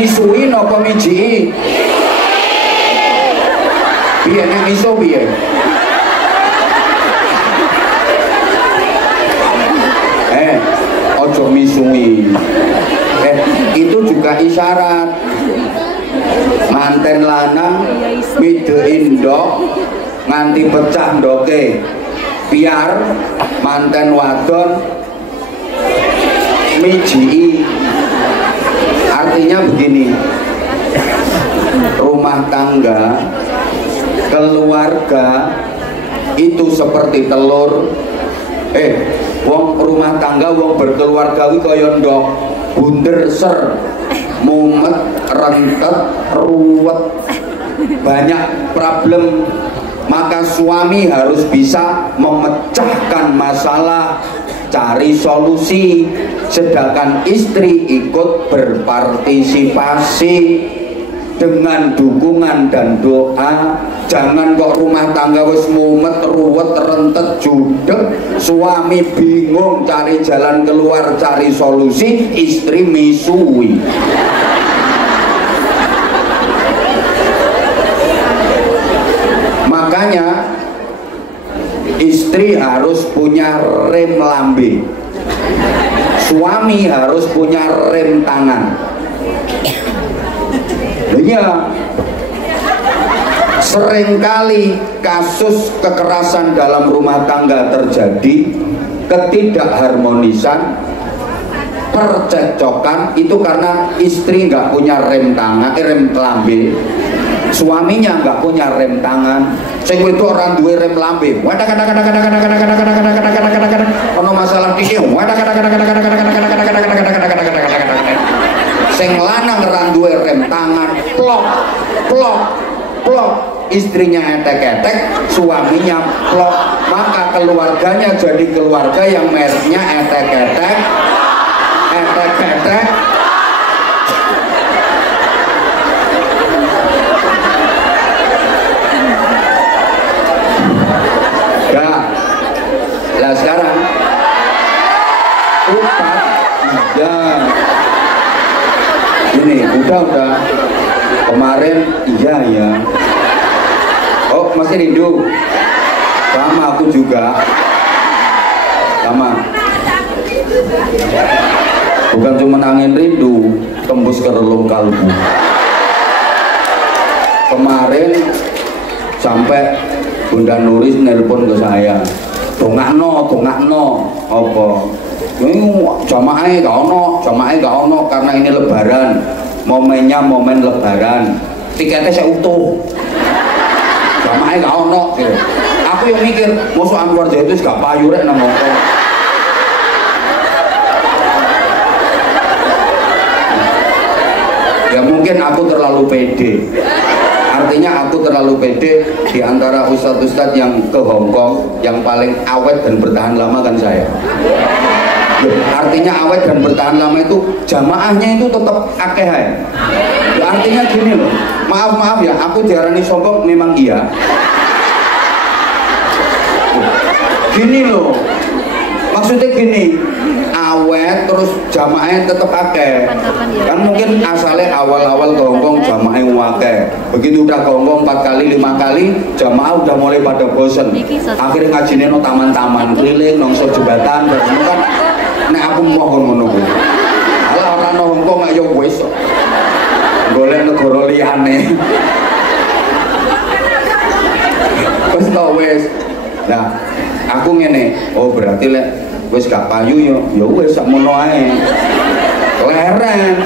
Misui napa mijiki? Piye nek miso piye? Ojo misui. Itu juga isyarat. Manten lanang midein ndok nganti pecah ndoke. Biar manten wadon mijiki. Artinya begini, rumah tangga, keluarga itu seperti telur. Wong rumah tangga, wong berkeluarga kuwi kaya ndok, bunder ser, mumet, rentet, ruwet, banyak problem. Maka suami harus bisa memecahkan masalah, cari solusi, sedangkan istri ikut berpartisipasi dengan dukungan dan doa. Jangan kok rumah tangga wis mumet, ruwet, rentet, judeg, suami bingung cari jalan keluar, cari solusi, istri misui. Makanya istri harus punya rem lambe, suami harus punya rem tangan. Iya, seringkali kasus kekerasan dalam rumah tangga terjadi, ketidakharmonisan, percekcokan itu karena istri nggak punya rem tangan, rem lambe, suaminya nggak punya rem tangan. Sing itu orang duwe rem lambe, ono masalah iki, sing lanang ora duwe rem tangan, plok plok plok, istrinya etek-etek, suaminya plok, maka keluarganya jadi keluarga yang mereknya etek-etek, etek-etek. Lah sekarang ini udah kemarin iya. Oh masih rindu sama, aku juga sama, bukan cuma angin rindu, tembus ke relung kalbu. Kemarin sampai Bunda Nuris nelpon ke saya, dongakno apa ini jamaahnya gak ono karena ini lebaran, momennya momen lebaran, tiketnya saya utuh, jamaahnya gak ono. Aku yang mikir musuh Anwar Zaitun gak payu rek nang ngomong. Ya mungkin aku terlalu pede. Artinya aku terlalu pede di antara ustadz-ustadz yang ke Hongkong, yang paling awet dan bertahan lama kan saya. Artinya awet dan bertahan lama itu jamaahnya itu tetap akeh. Artinya gini loh, maaf ya, aku diarani sombong memang iya. Gini loh, maksudnya gini, awet terus jamaahnya tetap akeh. Kan mungkin asalnya awal-awal ke Hongkong jamaahnya akeh, begitu udah ke Hongkong 4 kali 5 kali jamaah udah mulai pada bosen, akhirnya ngajinya no taman-taman keliling nongso jembatan dan kan. Nek aku mohon ngono kuwi. Ala ora nang Hongkong ayo wis. Golek negara liyane. Wis to wis. Nah, aku ngene, oh berarti lek wis gak payu ya wis sakmono ae. Leren.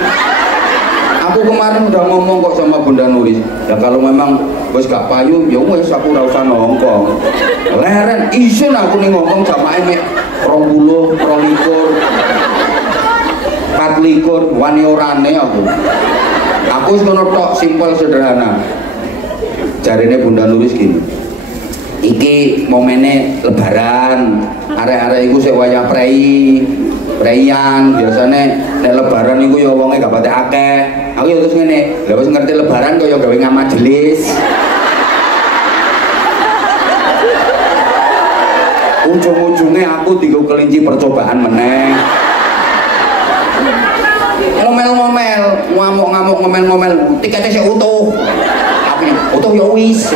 Aku kemarin udah ngomong kok sama Bunda Nuris, ya kalau memang wis gak payu ya wis aku ora usah nang Hongkong. Leren isin aku ning Hongkong jamaah mek 20, 24, 24 wani orane aku. Aku wis ngono tok, simpel sederhana. Jarine Bunda Nuris gini. Iki momennya lebaran, arek-arek iku sik wayah preyan, biasane nek lebaran iku ya wonge gak pati akeh. Aku ya terus ngene, lha wis ngerti lebaran kaya gawe ngamajelis. Ujung-ujungnya aku digo kelinci percobaan meneh. ngomel-ngomel, ngamuk-ngamuk ngomel-ngomel, tiketnya sih utuh. Aku utuh ya wis.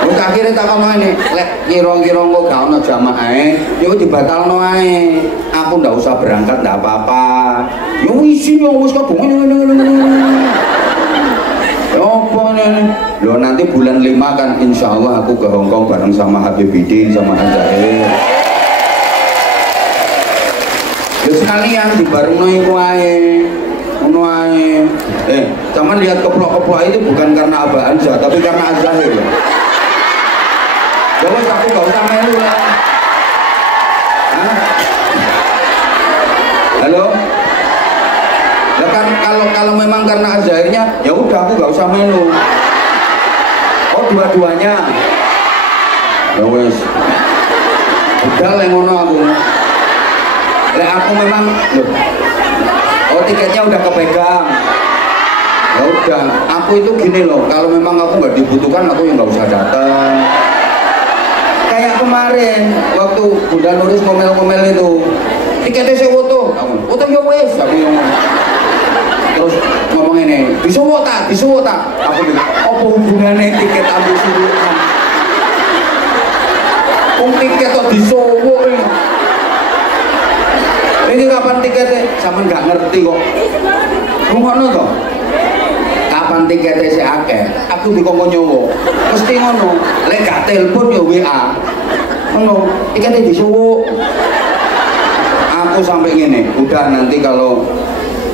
Terus akhirnya tak ngomong ini, lek kira-kira kok gak ono jamaahe, ya dibatalno ae. Aku ndak usah berangkat ndak apa-apa. Ya wis kabung. Apa nih? Loh nanti bulan 5 kan insya Allah aku ke Hongkong bareng sama Habibidin sama Anjair. Ya sekalian dibarengno iku ae. Ngono ae. Cuman lihat keplok-keplok itu bukan karena Abah Anja tapi karena Anjair. Ya wis aku gak usah melu lah. Halo? Ya kan kalau memang karena Azhairnya ya udah aku gak usah melu. Oh dua-duanya. Ya wes. Udah lah ngono aku. Lek aku memang loh. Oh tiketnya udah kepegang. Ya udah, aku itu gini loh, kalau memang aku nggak dibutuhkan aku yang nggak usah datang. Kayak kemarin waktu Bunda Nuris ngomel-ngomel itu, tiketnya saya foto ya wes, aku ngomong. Terus ngomong ini, disuwuk tak? Aku bilang, apa hubungannya tiket ambil suwukan? Tiket kok disuwuk ini kapan tiketnya? Sama nggak ngerti kok. Ngono toh? Kapan tiketnya si akeh? Aku dikongkon nyowo. Mesti ngono. Lek gak telepon ya WA. Ngono, tiketnya disuwuk. Aku sampai gini, udah nanti kalau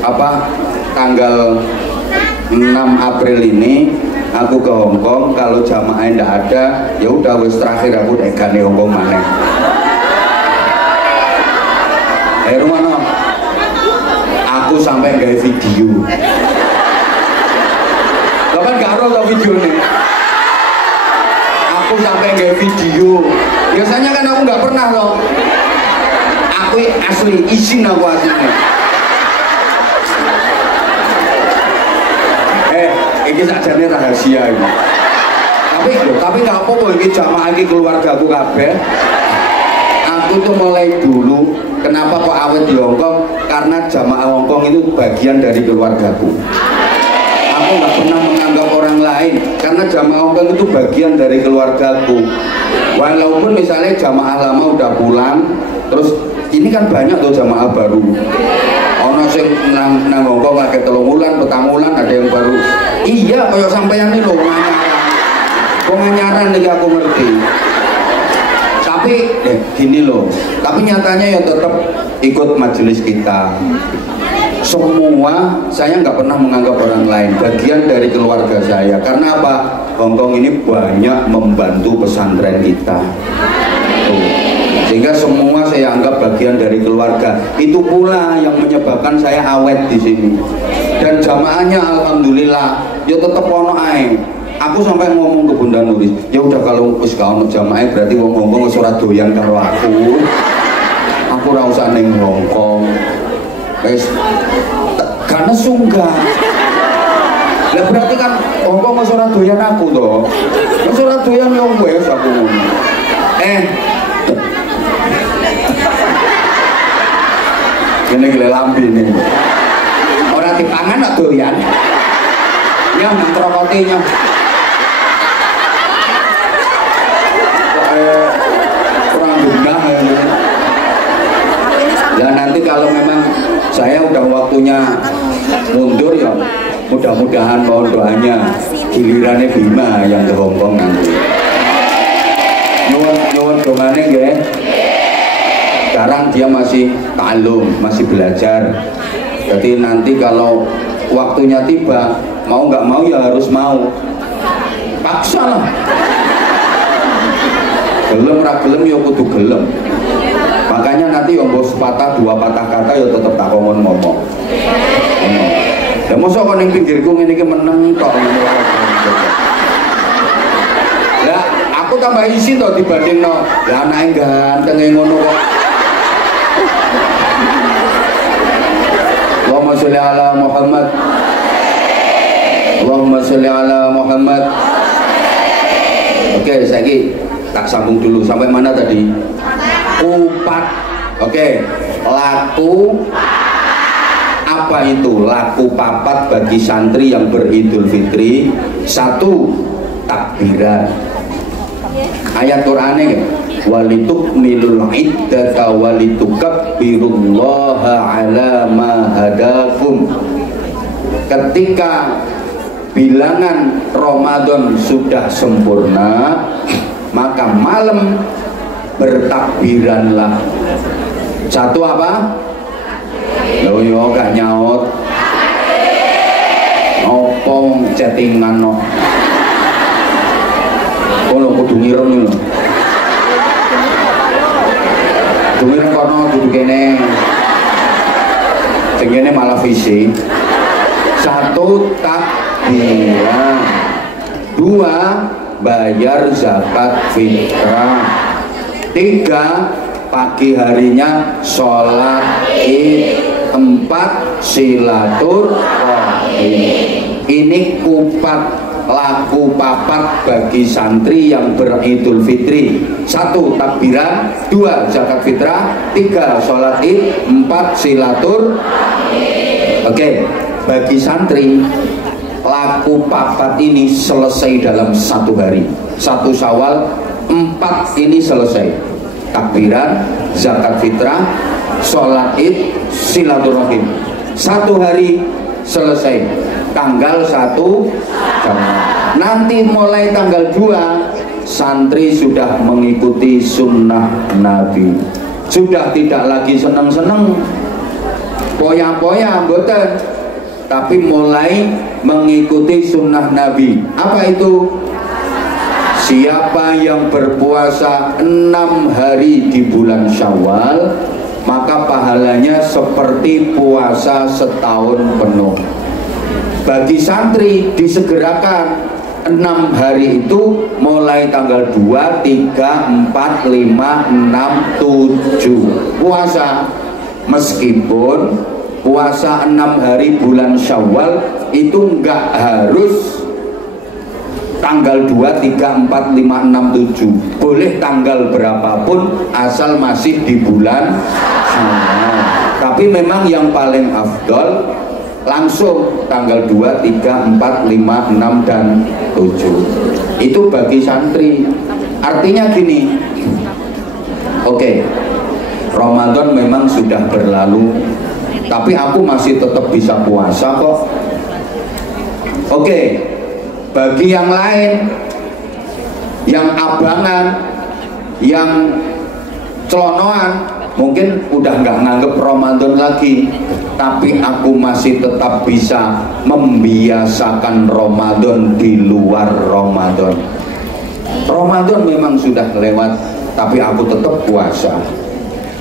apa tanggal 6 April ini aku ke Hongkong, kalau jamaah ndak ada ya udah wis terakhir aku dekane Hongkong maneh. Rumano, aku sampai gawe video. Kapan gak ada video nih? Aku sampai gawe video. Biasanya kan aku nggak pernah loh. Aku asli izin aku aslinya. Ini sajane rahasia ini. Tapi nggak apa-apa ini jamaah ini keluarga aku kabeh. Aku tuh mulai dulu kenapa kok awet di Hongkong, karena jamaah Hongkong itu bagian dari keluargaku. Aku nggak pernah menganggap orang lain karena jamaah Hongkong itu bagian dari keluargaku. Walaupun misalnya jamaah lama udah pulang, terus ini kan banyak tuh jamaah baru. Ono sing nang Hongkong lagi 3 bulan, 4 bulan ada yang baru. Iya, kayak sampeyan ini loh penganyaran nih aku ngerti. Tapi gini loh, tapi nyatanya ya tetap ikut majelis kita. Semua saya nggak pernah menganggap orang lain bagian dari keluarga saya. Karena apa? Hongkong ini banyak membantu pesantren kita. Tuh. Sehingga semua saya anggap bagian dari keluarga. Itu pula yang menyebabkan saya awet di sini. Dan jamaahnya alhamdulillah ya tetap ono ae. Aku sampai ngomong ke Bunda Nuris, ya udah kalau wis gak ono jamaah berarti wong Hongkong wis ora doyan karo aku. Aku ora usah ning Hongkong. Wis karena sunggah. Lah berarti kan Hongkong wis ora doyan aku to. Wis ora doyan yo wis aku ngono. Ini gile lambi nih. Orang dipangan gak doyan. Ya mentrokotinya. Kurang guna ya. Dan nanti kalau memang saya udah waktunya mundur ya, mudah-mudahan mohon doanya gilirannya Bima yang ke Hongkong nanti. Nyuwun dongane nggih. Sekarang dia masih ta'allum, masih belajar. Jadi nanti kalau waktunya tiba, mau nggak mau ya harus mau. Paksa lah. Gelem ra gelem ya kudu gelem. Makanya nanti yang bos patah 2 patah kata ya tetep tak ngomong. Ya mosok kok ning pinggirku ngene iki meneng tok. Lah aku tambah isi to dibandingno. Lah anake ganteng ngono kok. Allahumma sholli ala Muhammad. Allahumma sholli ala Muhammad. Oke, saiki tak sambung dulu sampai mana tadi? 4. Oke. laku apa itu laku papat bagi santri yang beridul fitri? Satu, takbiran. Ayat Qur'annya walitukmilul iddata walitukabbirullaha ala ma hadakum. Ketika bilangan Ramadan sudah sempurna, maka malam bertakbiranlah. Satu apa? Loh yo gak nyaut. Opo chattingan no. Kono kudu ngireng lho. Kudu kono kudu kene. Sing kene malah visi. Satu, takbiran. Dua, bayar zakat fitrah. Tiga, pagi harinya sholat id. Empat, silaturahim. Ini kupat laku papat bagi santri yang beridul fitri. Satu, takbiran. Dua, zakat fitrah. Tiga, sholat id. Empat, silaturahim. Oke, bagi santri laku papat ini selesai dalam satu hari. Satu Syawal, 4 ini selesai. Takbiran, zakat fitrah, sholat id, silaturahim. Satu hari selesai. Tanggal 1 nanti mulai tanggal 2 santri sudah mengikuti sunnah Nabi. Sudah tidak lagi seneng-seneng poya-poya mboten, tapi mulai mengikuti sunnah Nabi. Apa itu? Siapa yang berpuasa 6 hari di bulan Syawal, maka pahalanya seperti puasa setahun penuh. Bagi santri disegerakan 6 hari itu mulai tanggal 2, 3, 4, 5, 6, 7 puasa. Meskipun puasa 6 hari bulan Syawal itu enggak harus tanggal 2, 3, 4, 5, 6, 7. Boleh tanggal berapapun asal masih di bulan Syawal. Tapi memang yang paling afdol langsung tanggal 2, 3, 4, 5, 6, dan 7. Itu bagi santri. Artinya gini, oke, Ramadan memang sudah berlalu, tapi aku masih tetap bisa puasa kok. Oke, bagi yang lain, yang abangan, yang celonoan, mungkin udah nggak nganggep Ramadan lagi, tapi aku masih tetap bisa membiasakan Ramadan di luar Ramadan. Ramadan memang sudah lewat, tapi aku tetap puasa.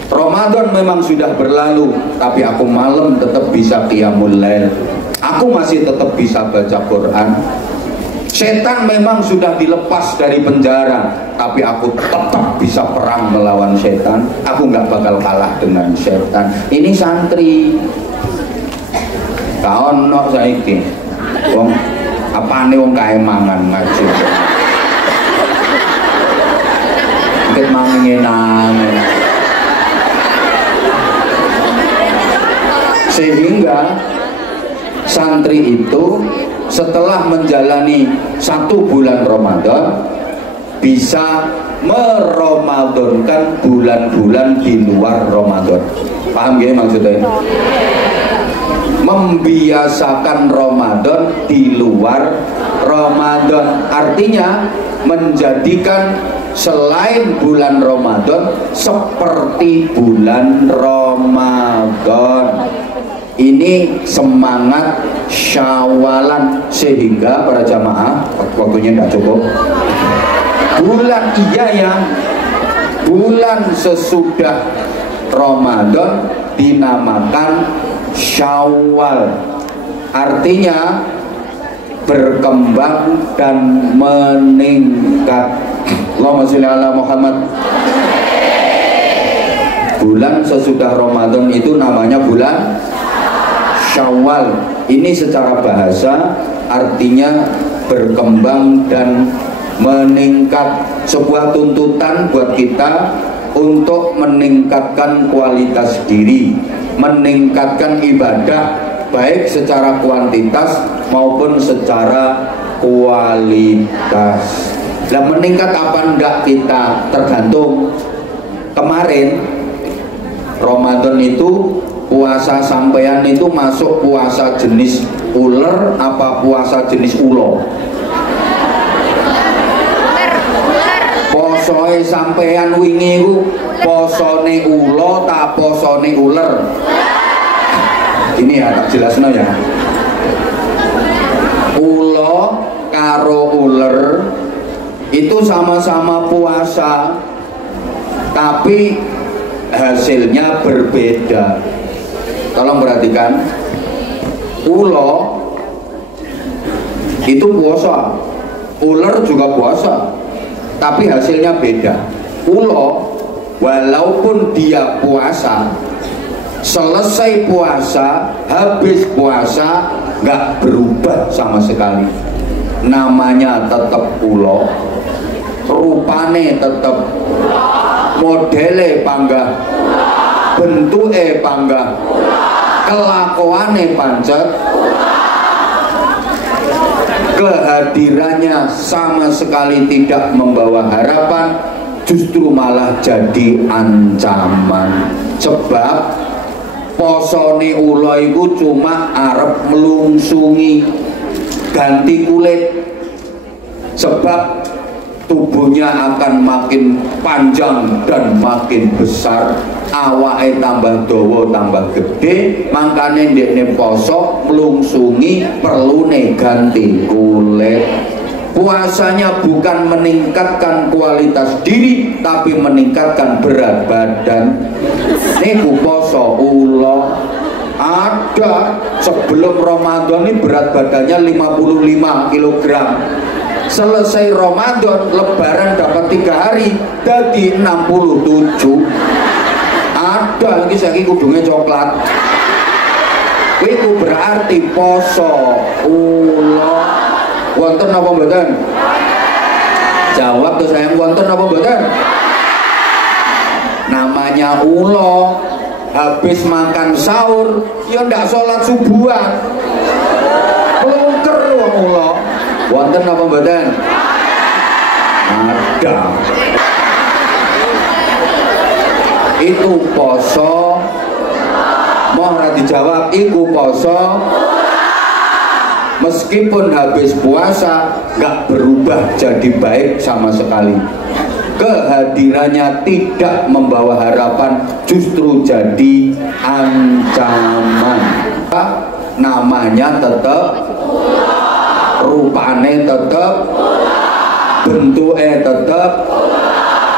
Ramadan memang sudah berlalu, tapi aku malam tetap bisa qiyamul lail. Aku masih tetap bisa baca Quran. Setan memang sudah dilepas dari penjara, tapi aku tetap bisa perang melawan setan. Aku nggak bakal kalah dengan setan. Ini santri. Kaon no saiki. Wong apane wong kae mangan ngaji. Ket mangenan. Sehingga santri itu setelah menjalani 1 bulan Ramadan bisa meramadankan bulan-bulan di luar Ramadan. Paham gak maksudnya? Membiasakan Ramadan di luar Ramadan, artinya menjadikan selain bulan Ramadan seperti bulan Ramadan. Ini semangat Syawalan, sehingga para jamaah waktunya tidak cukup. Bulan bulan sesudah Ramadan dinamakan Syawal, artinya berkembang dan meningkat. Allahumma sholli ala Muhammad. Bulan sesudah Ramadan itu namanya bulan Syawal. Ini secara bahasa artinya berkembang dan meningkat. Sebuah tuntutan buat kita untuk meningkatkan kualitas diri, meningkatkan ibadah baik secara kuantitas maupun secara kualitas. Nah, meningkat apa enggak kita tergantung. Kemarin Ramadan itu puasa sampean itu masuk puasa jenis ular apa puasa jenis ulo? Posoe sampean wingi ku posone ulo ta posone ular? Ini ya tak jelasno ya. Ulo karo ular itu sama-sama puasa, tapi hasilnya berbeda. Tolong perhatikan, ulo itu puasa, ular juga puasa, tapi hasilnya beda. Ulo walaupun dia puasa, selesai puasa, habis puasa nggak berubah sama sekali. Namanya tetap ulo, rupane tetap, modele panggah, bentuke panggah, kelakuane pancet, kehadirannya sama sekali tidak membawa harapan, justru malah jadi ancaman. Sebab posone ulo iku cuma arep melungsungi, ganti kulit, sebab tubuhnya akan makin panjang dan makin besar, awake tambah dawa tambah gede, makanya ndekne poso melungsungi perlune ganti kulit. Puasanya bukan meningkatkan kualitas diri, tapi meningkatkan berat badan. Niku poso ulo. Ada sebelum Ramadan ini berat badannya 55 kg. Selesai Ramadan, lebaran dapat 3 hari jadi 67. Ada lagi saya kudungnya coklat. Itu berarti poso ulo. Wonten apa mboten? Jawab tuh sayang, wonten apa mboten? Namanya ulo. Habis makan sahur ya ndak sholat subuhan, pelungker wong ulo. Wonten apa mboten? Ada. Itu poso. Mau ora dijawab iku poso. Meskipun habis puasa nggak berubah jadi baik sama sekali. Kehadirannya tidak membawa harapan, justru jadi ancaman. Namanya tetap, rupane tetap, bentuknya tetap,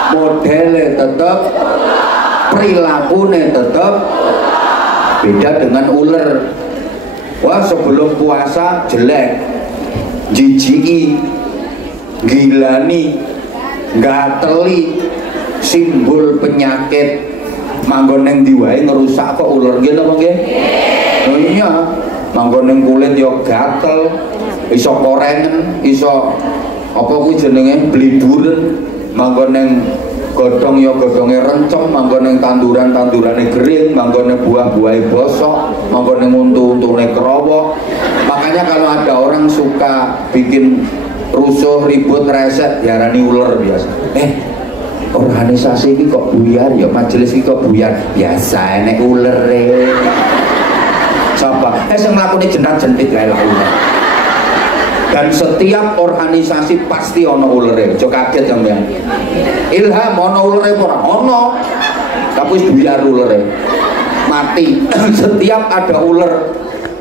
modelnya tetap, perilakunya tetap. Beda dengan ular. Wah, sebelum puasa jelek, jijiki, gilani, gateli, simbol penyakit, manggon neng diwae ngerusak kok ular gitu apa nggih? Oh iya, manggon neng kulit yo gatel, iso korengen, iso apa kuwi jenenge bliburen, manggon neng godhong yo godhonge rencem, manggon neng tanduran-tandurane kering, manggon neng buah-buahe bosok, manggon neng untu-untune kerowok. Makanya kalau ada orang suka bikin rusuh, ribut, reset, diarani ular biasa. Organisasi ini kok buyar ya, majelis ini kok buyar, biasa enek ular siapa? Sing nglakoni jenat-jentit kae lah ular. Dan setiap organisasi pasti ono ulere, aja kaget sampean. Ilham ono ulere ora? Ono. Tapi wis buyar ulere. Mati. Setiap ada ular,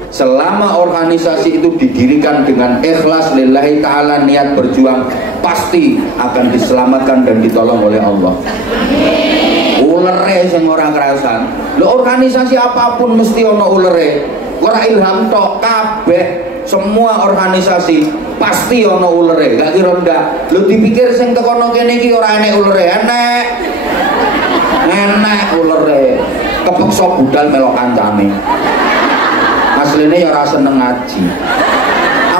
selama organisasi itu didirikan dengan ikhlas lillahi ta'ala, niat berjuang, pasti akan diselamatkan dan ditolong oleh Allah. Ulere sing ora kerasan. Lho, organisasi apapun mesti ono ulere. Ora Ilham tok, kabeh semua organisasi pasti ono ulere, gak kira ndak. Lho dipikir sing tekono kene iki ora enek ulere, enek ulere. Kepeksa budal melok kancane. Aslinya ya ora seneng ngaji.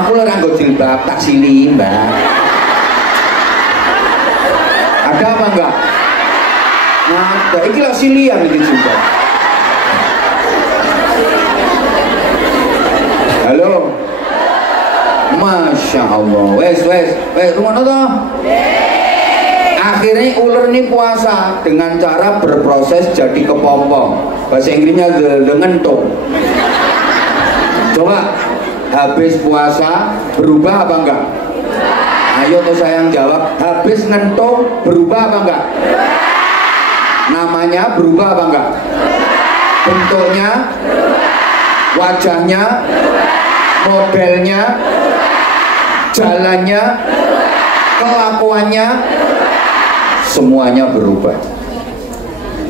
Aku lho nganggo jilbab tak sili, Mbak. Ada apa enggak? Ada, iki lho silian iki juga. Halo. Masya Allah. Wes, rumah toh? Akhirnya ular ini puasa dengan cara berproses jadi kepompong. Bahasa Inggrisnya the ngentung. Coba habis puasa berubah apa enggak? Ayo tuh sayang jawab. Habis ngentung berubah apa enggak? Namanya berubah apa enggak? Bentuknya, wajahnya, modelnya, jalannya, kelakuannya, semuanya berubah.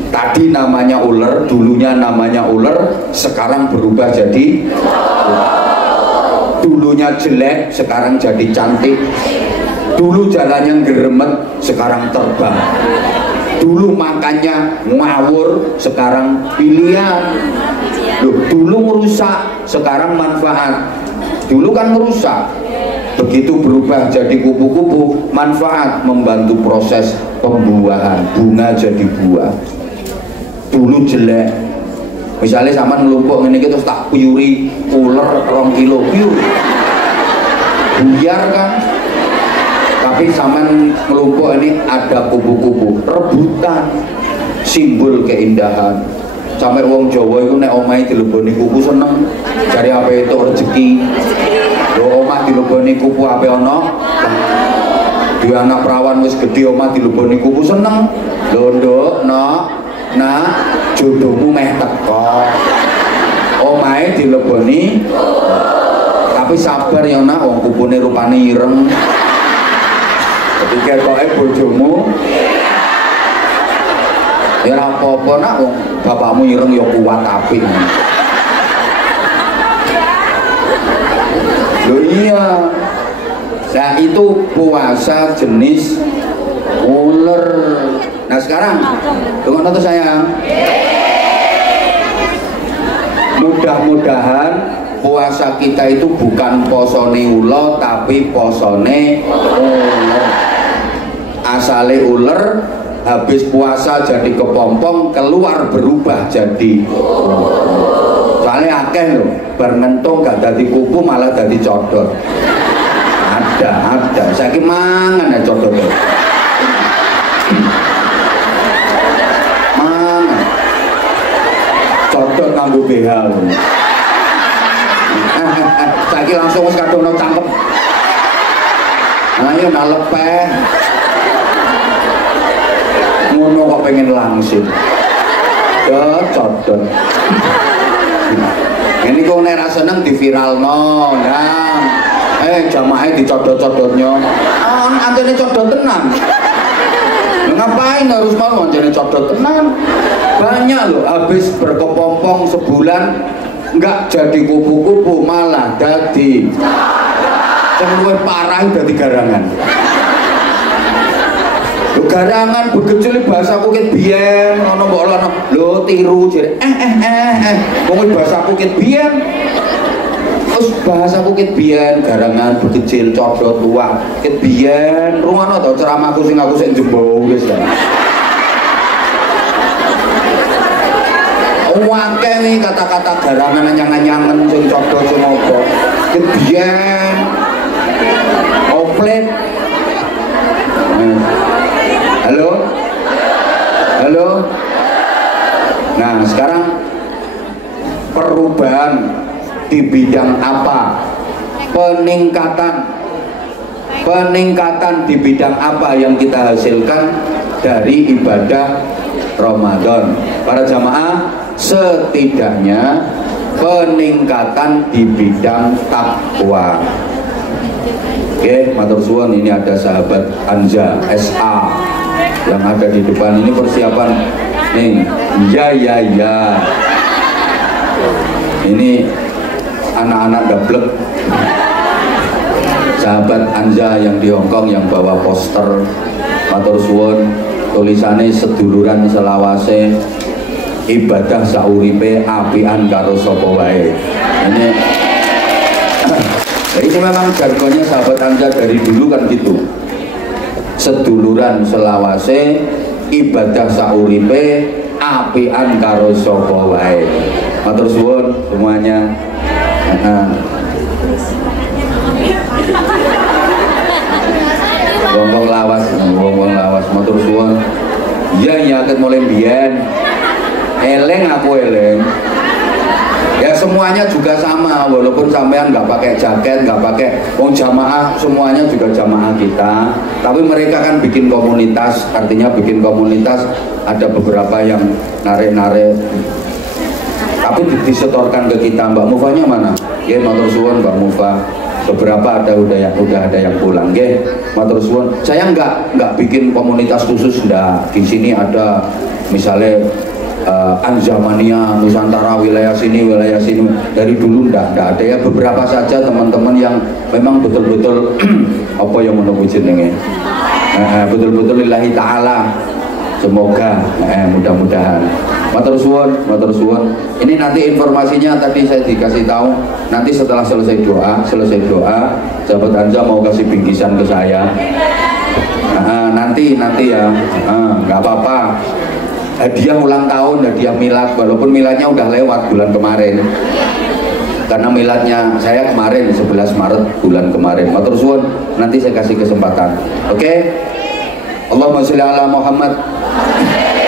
Tadi namanya ular, dulunya namanya ular, sekarang berubah jadi dulunya jelek, sekarang jadi cantik. Dulu jalannya geremet, sekarang terbang. Dulu makannya ngawur, sekarang pilihan. Dulu merusak, sekarang manfaat. Dulu kan merusak, begitu berubah jadi kupu-kupu, manfaat, membantu proses pembuahan, bunga jadi buah. Dulu jelek, misalnya sama ngelumpuk ini terus tak piuri ular 2 kilo piur, buyar kan. Tapi sama ngelumpuk ini ada kupu-kupu, rebutan, simbol keindahan. Sampai wong Jawa itu nek omahe dileboni kupu seneng, cari apa itu rezeki. Lo omah dileboni kupu apa ono? Dia anak perawan wis gede omah dileboni kupu seneng. Lho nduk, nah jodohmu meh teko. Omahe dileboni, tapi sabar ya nak, wong kupune rupane ireng. Ketika koke bojomu ya apa-apa nak, wong bapakmu ireng ya kuat apik. Loh iya. Nah itu puasa jenis ular. Nah sekarang dengan itu sayang, mudah-mudahan puasa kita itu bukan posone ulo tapi posone ular. Asale ular, habis puasa jadi kepompong, keluar berubah jadi soalnya akeh loh, bernentung gak jadi kupu malah jadi codot. Ada saya mangan ya codot mangan codot nganggo BH saya langsung wis kadono cangkep. Ayo nalepeh ngono kok pengen langsung ya codot. Ini kok nek ra seneng diviralno nah jamaah dicodot-codotnya antene codot tenan. Ngapain harus mau antene codot tenan? Banyak loh habis berkepompong sebulan enggak jadi kupu-kupu malah jadi yang luwih parah dadi garangan. Garangan begecil bahasa Bukit biyen ana mbok ana lho tiru jere wong bahasa Bukit biyen terus bahasa Bukit biyen garangan begecil codot luwak Bukit biyen rungono to ceramahku sing aku sing jembo wis ya akeh nih kata-kata garangan anyang-anyangen sing codot sing apa Bukit biyen oplet. Halo. Nah sekarang perubahan di bidang apa? Peningkatan di bidang apa yang kita hasilkan dari ibadah Ramadan? Para jamaah, setidaknya peningkatan di bidang takwa. Oke, matur suwun, ini ada sahabat Anja SA yang ada di depan ini persiapan nih. Ya. Ini anak-anak gablek. Sahabat Anja yang di Hongkong yang bawa poster matur suwun tulisannya seduluran selawase ibadah sauripe apian karo sapa wae. Ini jadi itu memang jargonnya sahabat Anja dari dulu kan gitu. Seduluran selawase ibadah sauripe apian karo sapa wae. Matur suwun semuanya. Wong lawas matur suwun. Iya ket mulai biyen. Eleng aku eleng. Ya semuanya juga sama, walaupun sampean nggak pakai jaket, nggak pakai jamaah, semuanya juga jamaah kita. Tapi mereka kan bikin komunitas, artinya bikin komunitas ada beberapa yang narik-narik. Tapi disetorkan ke kita. Mbak Mufanya mana? Ya matur suwun Mbak Mufa. Beberapa udah ada yang pulang, nggih. Matur suwun. Saya nggak bikin komunitas khusus, ndak. Di sini ada misalnya Anzamania, Nusantara, wilayah sini, dari dulu ndak ada ya, beberapa saja teman-teman yang memang betul-betul apa yang menunggu jenenge betul-betul lillahi ta'ala, semoga mudah-mudahan. Matur suwun. Ini nanti informasinya tadi saya dikasih tahu, nanti setelah selesai doa sahabat Anja mau kasih bingkisan ke saya. Nanti ya, nggak apa-apa. Hadiah ulang tahun, hadiah milad, walaupun miladnya udah lewat bulan kemarin, karena miladnya saya kemarin 11 Maret bulan kemarin. Matur suwun, nanti saya kasih kesempatan. Oke? Allahumma sholli ala Muhammad.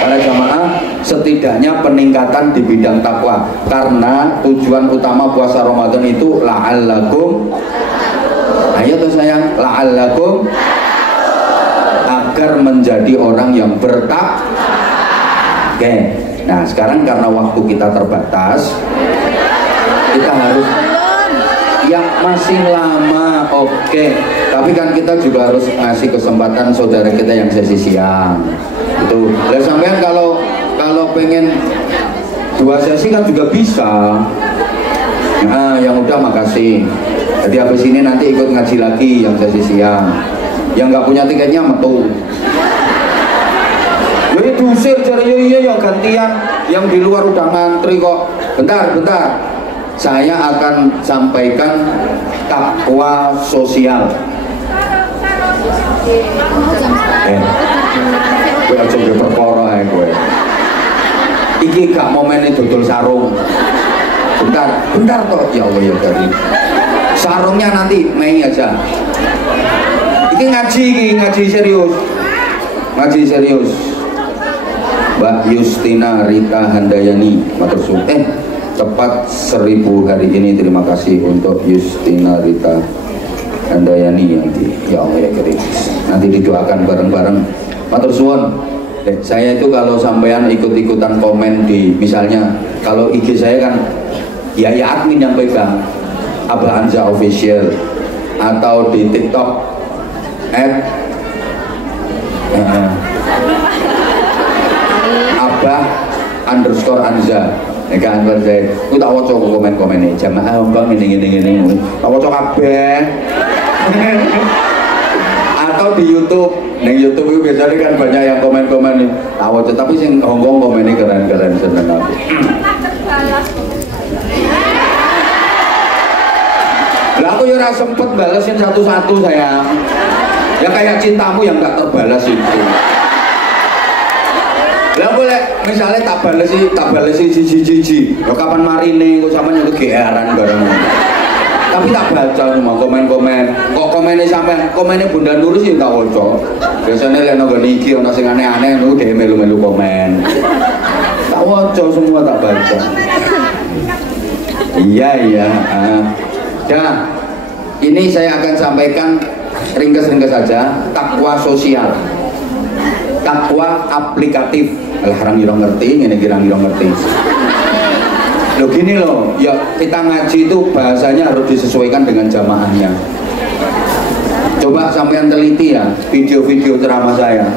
Para jamaah, setidaknya peningkatan di bidang takwa, karena tujuan utama puasa Ramadan itu la'allakum, ayo tuh sayang, la'allakum, agar menjadi orang yang bertakwa. Oke, nah sekarang karena waktu kita terbatas, kita harus yang masih lama, oke. Tapi kan kita juga harus ngasih kesempatan saudara kita yang sesi siang. Itu, dan sampean kalau pengen 2 sesi kan juga bisa. Nah, yang udah makasih. Jadi habis ini nanti ikut ngaji lagi yang sesi siang. Yang nggak punya tiketnya metu. Diusir cari ya gantian, yang di luar udah ngantri kok. Bentar, saya akan sampaikan takwa sosial. Gue aja gue perkara gue. Iki gak momen itu dodol sarung. Bentar toh, ya Allah ya Karim. Sarungnya nanti Mei aja. Iki ngaji serius. Mbak Yustina Rita Handayani, matur suwun. Tepat 1000 hari ini. Terima kasih untuk Yustina Rita Handayani ya Allah ya Karim. Nanti didoakan bareng-bareng. Matur suwun. Saya itu kalau sampean ikut-ikutan komen di, misalnya kalau IG saya kan ya admin yang pegang, Abah Anza Official, atau di TikTok @Abah_Anza. Ya kan saya, aku tak waca komen-komen nih, jamaah Hongkong ini, tak waca kabeh. Atau di YouTube, YouTube itu biasanya kan banyak yang komen-komen nih, tak waca, tapi sing Hongkong komennya keren-keren seneng aku. Lah aku ya ora sempet balesin satu-satu sayang. Ya kayak cintamu yang gak terbalas itu. Lah boleh misalnya tak balesi jiji. Ya kapan marine kok sampean yang kegeeran bareng. Tapi tak baca cuma komen-komen. Kok komennya sampean, komennya Bunda Nurus ya tak waca. Biasanya lek nang iki ana sing aneh-aneh niku dhewe melu-melu komen. Tak waca semua, tak baca. Iya. Nah, ini saya akan sampaikan ringkas-ringkas saja, takwa sosial, takwa aplikatif. Harang kira ngerti, ini kira ngerti. Loh gini loh, ya kita ngaji itu bahasanya harus disesuaikan dengan jamaahnya. Coba sampean teliti ya video-video ceramah saya.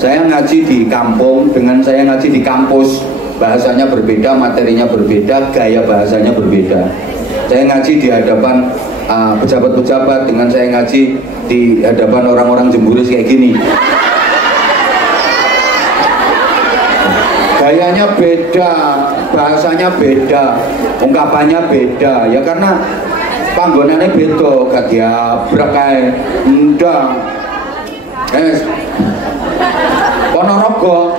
Saya ngaji di kampung dengan saya ngaji di kampus, bahasanya berbeda, materinya berbeda, gaya bahasanya berbeda. Saya ngaji di hadapan pejabat-pejabat dengan saya ngaji di hadapan orang-orang Jemburis kayak gini. Gayanya beda, bahasanya beda, ungkapannya beda. Ya karena panggonannya beda, gak diabrak kae. Ndang. Ponorogo.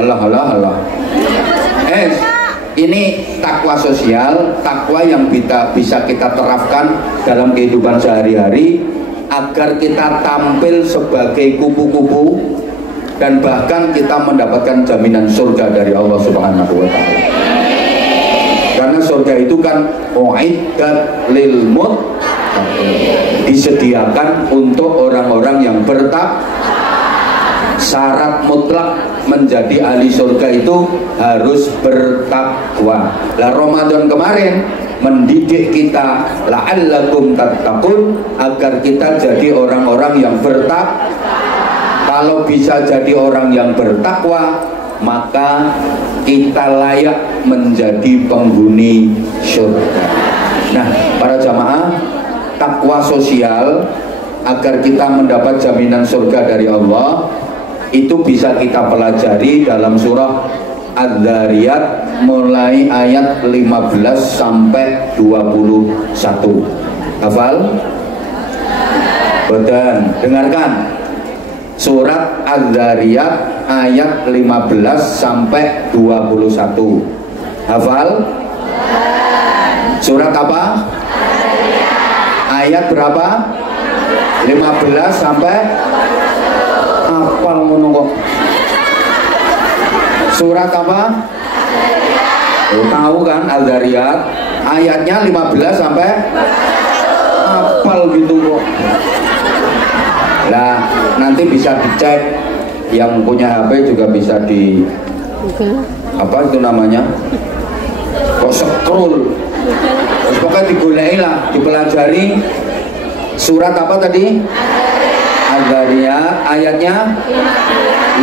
Alah. Ini takwa sosial, takwa yang bisa kita terapkan dalam kehidupan sehari-hari agar kita tampil sebagai kupu-kupu dan bahkan kita mendapatkan jaminan surga dari Allah Subhanahu wa taala. Karena surga itu kan uiddat lil muttaqin, disediakan untuk orang-orang yang bertakwa. Syarat mutlak menjadi ahli surga itu harus bertakwa. Lah Ramadan kemarin mendidik kita la'allakum tattaqun, agar kita jadi orang-orang yang bertakwa. Kalau bisa jadi orang yang bertakwa, maka kita layak menjadi penghuni surga. Nah, para jamaah, takwa sosial agar kita mendapat jaminan surga dari Allah itu bisa kita pelajari dalam surah Adz-Dzariyat mulai ayat 15 sampai 21. Hafal? Boten, dengarkan. Surat Adz-Dzariyat ayat 15 sampai 21. Hafal? Surat apa? Ayat berapa? 15 sampai hafal ngono kok. Surat apa? Oh, tahu kan Adz-Dzariyat ayatnya 15 sampai hafal gitu kok. Nah, nanti bisa dicek, yang punya HP juga bisa di apa itu namanya? Kok scroll. Pokoknya digoleki lah, dipelajari. Surat apa tadi? Adz-Dzariyat ayatnya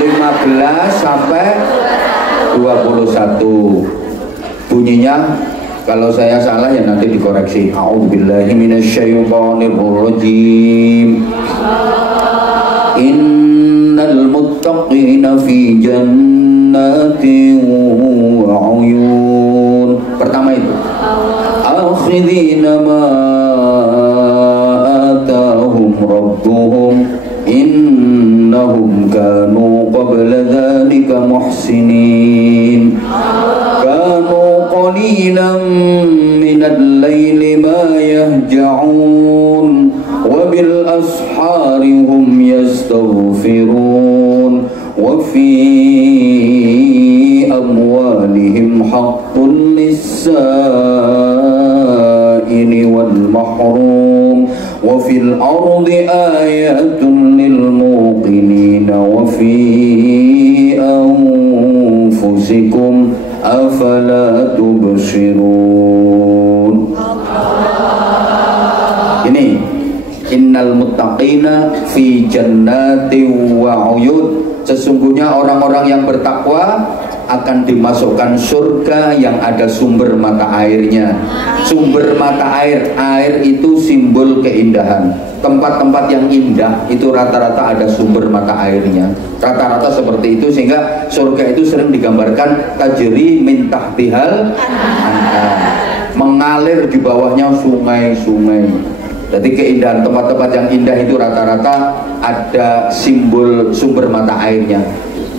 15 sampai 21. Bunyinya, kalau saya salah ya nanti dikoreksi. A'udzubillahi minasyaitonirrajim. Innal muttaqina fi jannatin wa 'uyun. Pertama itu. Akhidina ma atahum rabbuhum innahum kanu qabla dhalika muhsinin kanu qalilan minal layli ma yahja'un wa bil ashari hum yastaghfirun wa fi amwalihim haqqun lis-sa'ili wal mahrum wa fil ardi ayatun lil muqinin wa fi anfusikum afala tubsirun. Ini innal muttaqina fi jannatin wa 'uyun. Sesungguhnya orang-orang yang bertakwa akan dimasukkan surga yang ada sumber mata airnya. Sumber mata air, air itu simbol keindahan. Tempat-tempat yang indah itu rata-rata ada sumber mata airnya. Rata-rata seperti itu, sehingga surga itu sering digambarkan tajri min tahtihal anhar, mengalir di bawahnya sungai-sungai. Jadi keindahan tempat-tempat yang indah itu rata-rata ada simbol sumber mata airnya.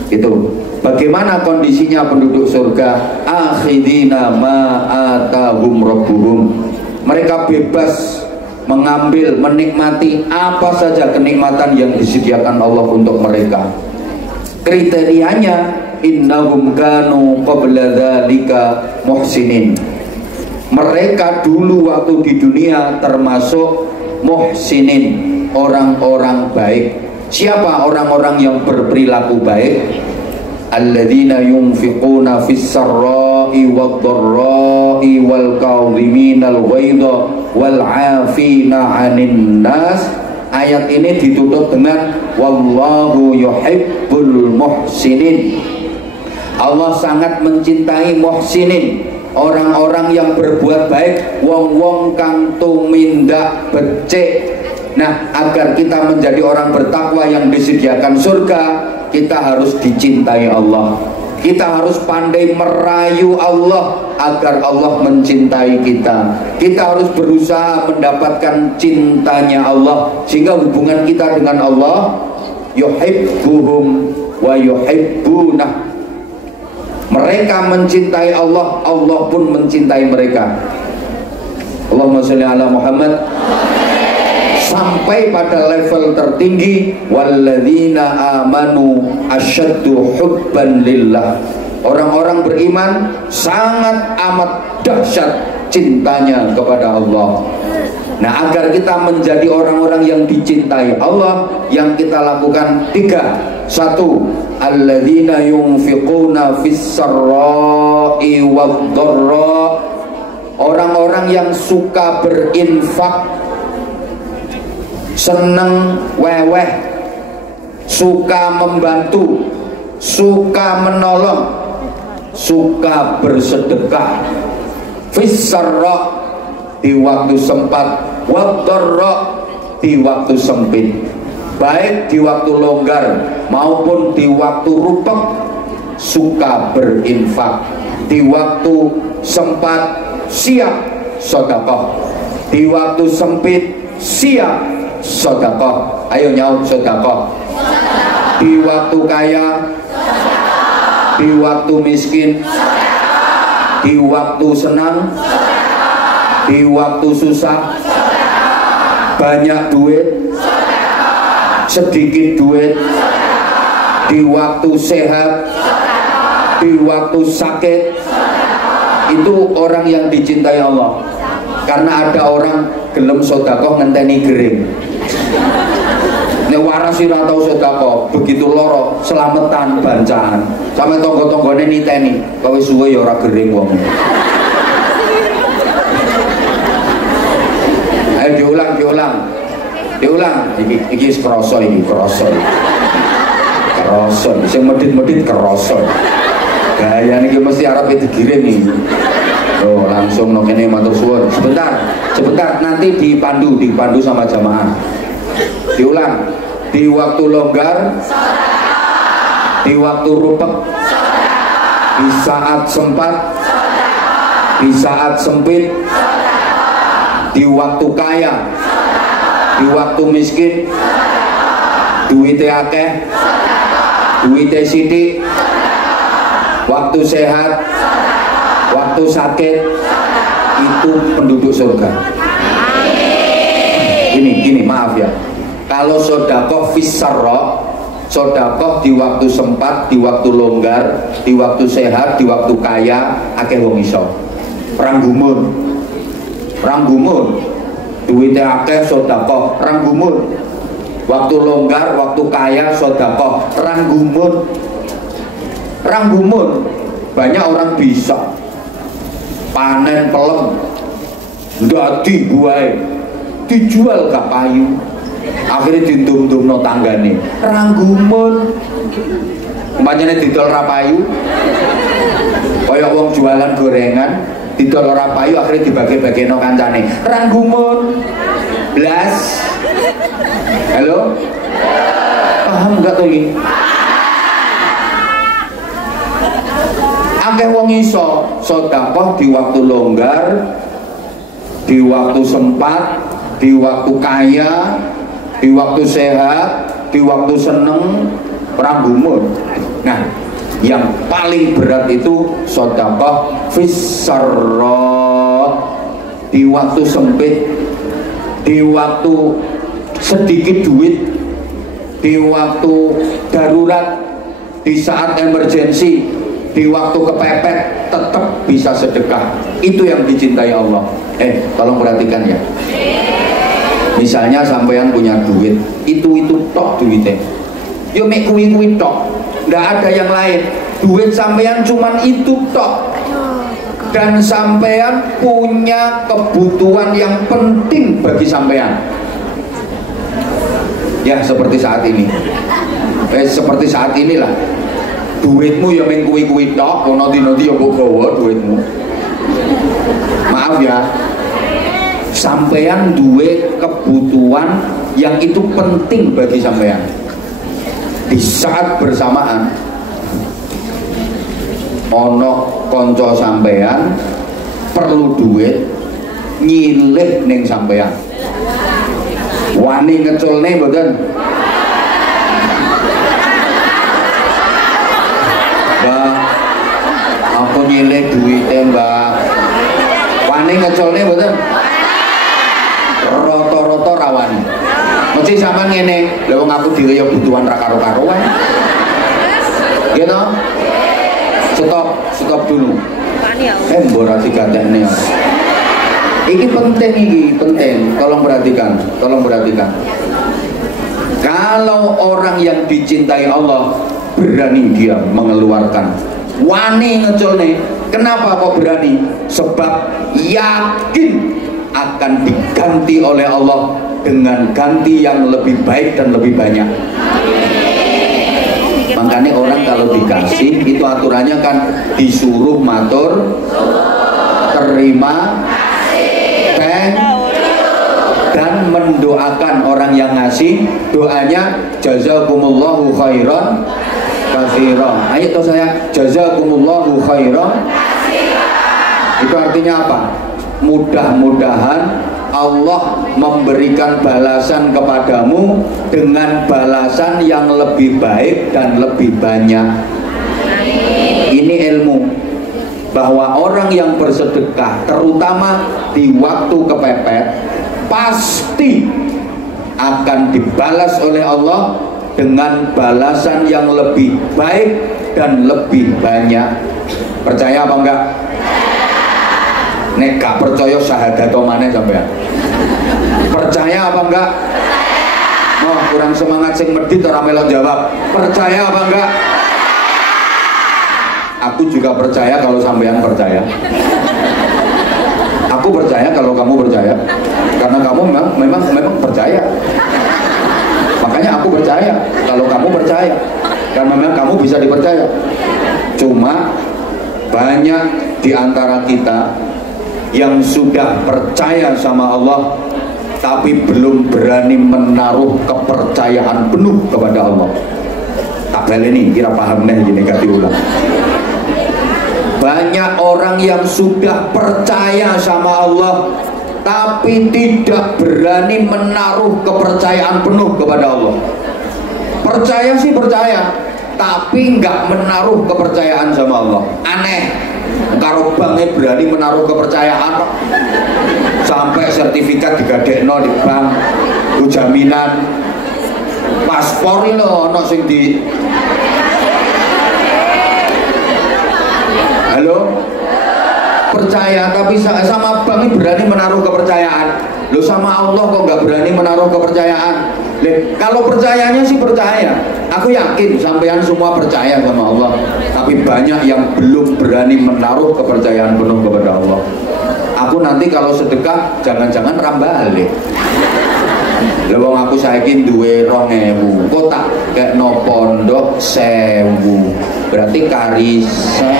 Itu. Bagaimana kondisinya penduduk surga? Akhidina ma atahum rabbuhum. Mereka bebas mengambil, menikmati apa saja kenikmatan yang disediakan Allah untuk mereka. Kriterianya innahum kanu qabla dzalika muhsinin. Mereka dulu waktu di dunia termasuk muhsinin, orang-orang baik. Siapa orang-orang yang berperilaku baik? Alladzina yunfiquna fis sarra'i wad-dharra'i wal kadhiminal ghaidha wal 'afina 'anil nas. Ayat ini ditutup dengan wallahu yuhibbul muhsinin. Allah sangat mencintai muhsinin, orang-orang yang berbuat baik, wong-wong kang tumindak becik. Nah, agar kita menjadi orang bertakwa yang disediakan surga, kita harus dicintai Allah. Kita harus pandai merayu Allah agar Allah mencintai kita. Kita harus berusaha mendapatkan cintanya Allah, sehingga hubungan kita dengan Allah yuhibbuhum wa yuhibbunah. Mereka mencintai Allah, Allah pun mencintai mereka. Allahumma sholli ala Muhammad. Sampai pada level tertinggi, walladzina amanu asyaddu hubban lillah. Orang-orang beriman sangat amat dahsyat cintanya kepada Allah. Nah, agar kita menjadi orang-orang yang dicintai Allah, yang kita lakukan 3. 1. Alladzina yunfiquna fis sarra'i wad-dharra. Orang-orang yang suka berinfak, seneng weweh, suka membantu, suka menolong, suka bersedekah. Fis sarra, di waktu sempat, wad-dharra, di waktu sempit. Baik di waktu longgar maupun di waktu rupek, suka berinfak. Di waktu sempat siap sedekah, di waktu sempit siap sedekah. Ayo nyaut sedekah. Di waktu kaya, di waktu miskin, di waktu senang, di waktu susah, banyak duit, sedikit duit, di waktu sehat, di waktu sakit. Itu orang yang dicintai Allah. Karena ada orang gelem sedekah ngenteni gering. Nek waras ora tau sedekah, begitu loro selamatan bancaan. Sampe tangga-tanggane niteni, kowe suwe ya ora gering wong. Ayo diulang. Iki wis krasa iki, krasa. Sing medhit-medhit krasa. Gayane iki mesti arep digiring iki. Oh, langsung nang kene matur suwun. Sebentar, nanti dipandu sama jamaah. Diulang. Di waktu longgar, di waktu rupek, di saat sempat, di saat sempit, di waktu kaya, di waktu miskin, duwite akeh, duwite sithik, waktu sehat, waktu sakit, itu penduduk surga. Gini, maaf ya. Kalau sodakoh fisarro, sodakoh di waktu sempat, di waktu longgar, di waktu sehat, di waktu kaya, akeh wong iso. Ranggumun, duwite akeh sodakoh, ranggumun. Waktu longgar, waktu kaya sodakoh, ranggumun. Banyak orang bisa panen pelem, dadi buahe, dijual gak payu, akhirnya dindum-dumno tanggane, ranggumun. Umpamane didol ra payu, kaya wong jualan gorengan, didol ora payu akhirnya dibagi-bagino kancane, ranggumun. Blas. Halo? Paham enggak tuh ini? Akeh wong iso sedekah di waktu longgar, di waktu sempat, di waktu kaya, di waktu sehat, di waktu seneng, ranggumun. Nah, yang paling berat itu sedekah fisarra, di waktu sempit, di waktu sedikit duit, di waktu darurat, di saat emergensi, di waktu kepepet, tetap bisa sedekah. Itu yang dicintai Allah. Tolong perhatikan ya. Misalnya sampean punya duit, itu tok duitnya. Yo mek kuwi tok, nggak ada yang lain. Duit sampean cuman itu tok. Dan sampean punya kebutuhan yang penting bagi sampean. Ya seperti saat ini. Seperti saat inilah. Duitmu ya meng kuwi tok, ono dino-dino ya mbok gawa duitmu. Maaf ya. Sampean duwe kebutuhan yang itu penting bagi sampean. Di saat bersamaan ono konco sampean perlu duit, nyilih ning sampean. Wani ngeculne mboten? Mbak, aku nyilih duitnya Mbak. Wani ngecolnya betul? Roto-roto rawani. Mesti sama ngene, lha wong aku dhewe ya butuhan ra karo-karoan. Gitu? Stop dulu. Mbok ra digatekne. Ini penting, tolong perhatikan. Kalau orang yang dicintai Allah berani dia mengeluarkan wani ngecolne. Kenapa kok berani? Sebab yakin akan diganti oleh Allah dengan ganti yang lebih baik dan lebih banyak. Makanya orang kalau dikasih itu aturannya kan disuruh matur, terima, dan mendoakan orang yang ngasih. Doanya jazakumullahu khairan katsiran. Ayo toh saya, jazakumullahu khairan. Itu artinya apa? Mudah-mudahan Allah memberikan balasan kepadamu dengan balasan yang lebih baik dan lebih banyak. Ini ilmu bahwa orang yang bersedekah, terutama di waktu kepepet, pasti akan dibalas oleh Allah dengan balasan yang lebih baik dan lebih banyak. Percaya apa enggak? Nek gak percaya syahadat omane sampean. Percaya apa enggak? Oh, kurang semangat sing medit ora melok jawab. Percaya apa enggak? Aku juga percaya kalau sampean percaya. Aku percaya kalau kamu percaya. Karena kamu memang percaya. Makanya aku percaya kalau kamu percaya. Karena memang kamu bisa dipercaya. Cuma banyak di antara kita yang sudah percaya sama Allah tapi belum berani menaruh kepercayaan penuh kepada Allah. Tak baleni kira paham nih gini gak diulang. Banyak orang yang sudah percaya sama Allah tapi tidak berani menaruh kepercayaan penuh kepada Allah. Percaya sih percaya, tapi nggak menaruh kepercayaan sama Allah. Aneh. Karo banknya berani menaruh kepercayaan, sampai sertifikat digadekno di bank, jaminan, paspor ini loh, ono sing di. Halo, percaya tapi sama bank ini berani menaruh kepercayaan. Lo sama Allah kok nggak berani menaruh kepercayaan? Kalau percayanya sih percaya, aku yakin sampean semua percaya sama Allah, tapi banyak yang belum berani menaruh kepercayaan penuh kepada Allah. Aku nanti kalau sedekah jangan-jangan rambalik. Lewong aku saiki duwe 2.000, kok tak kekno pondok 1.000, berarti karisa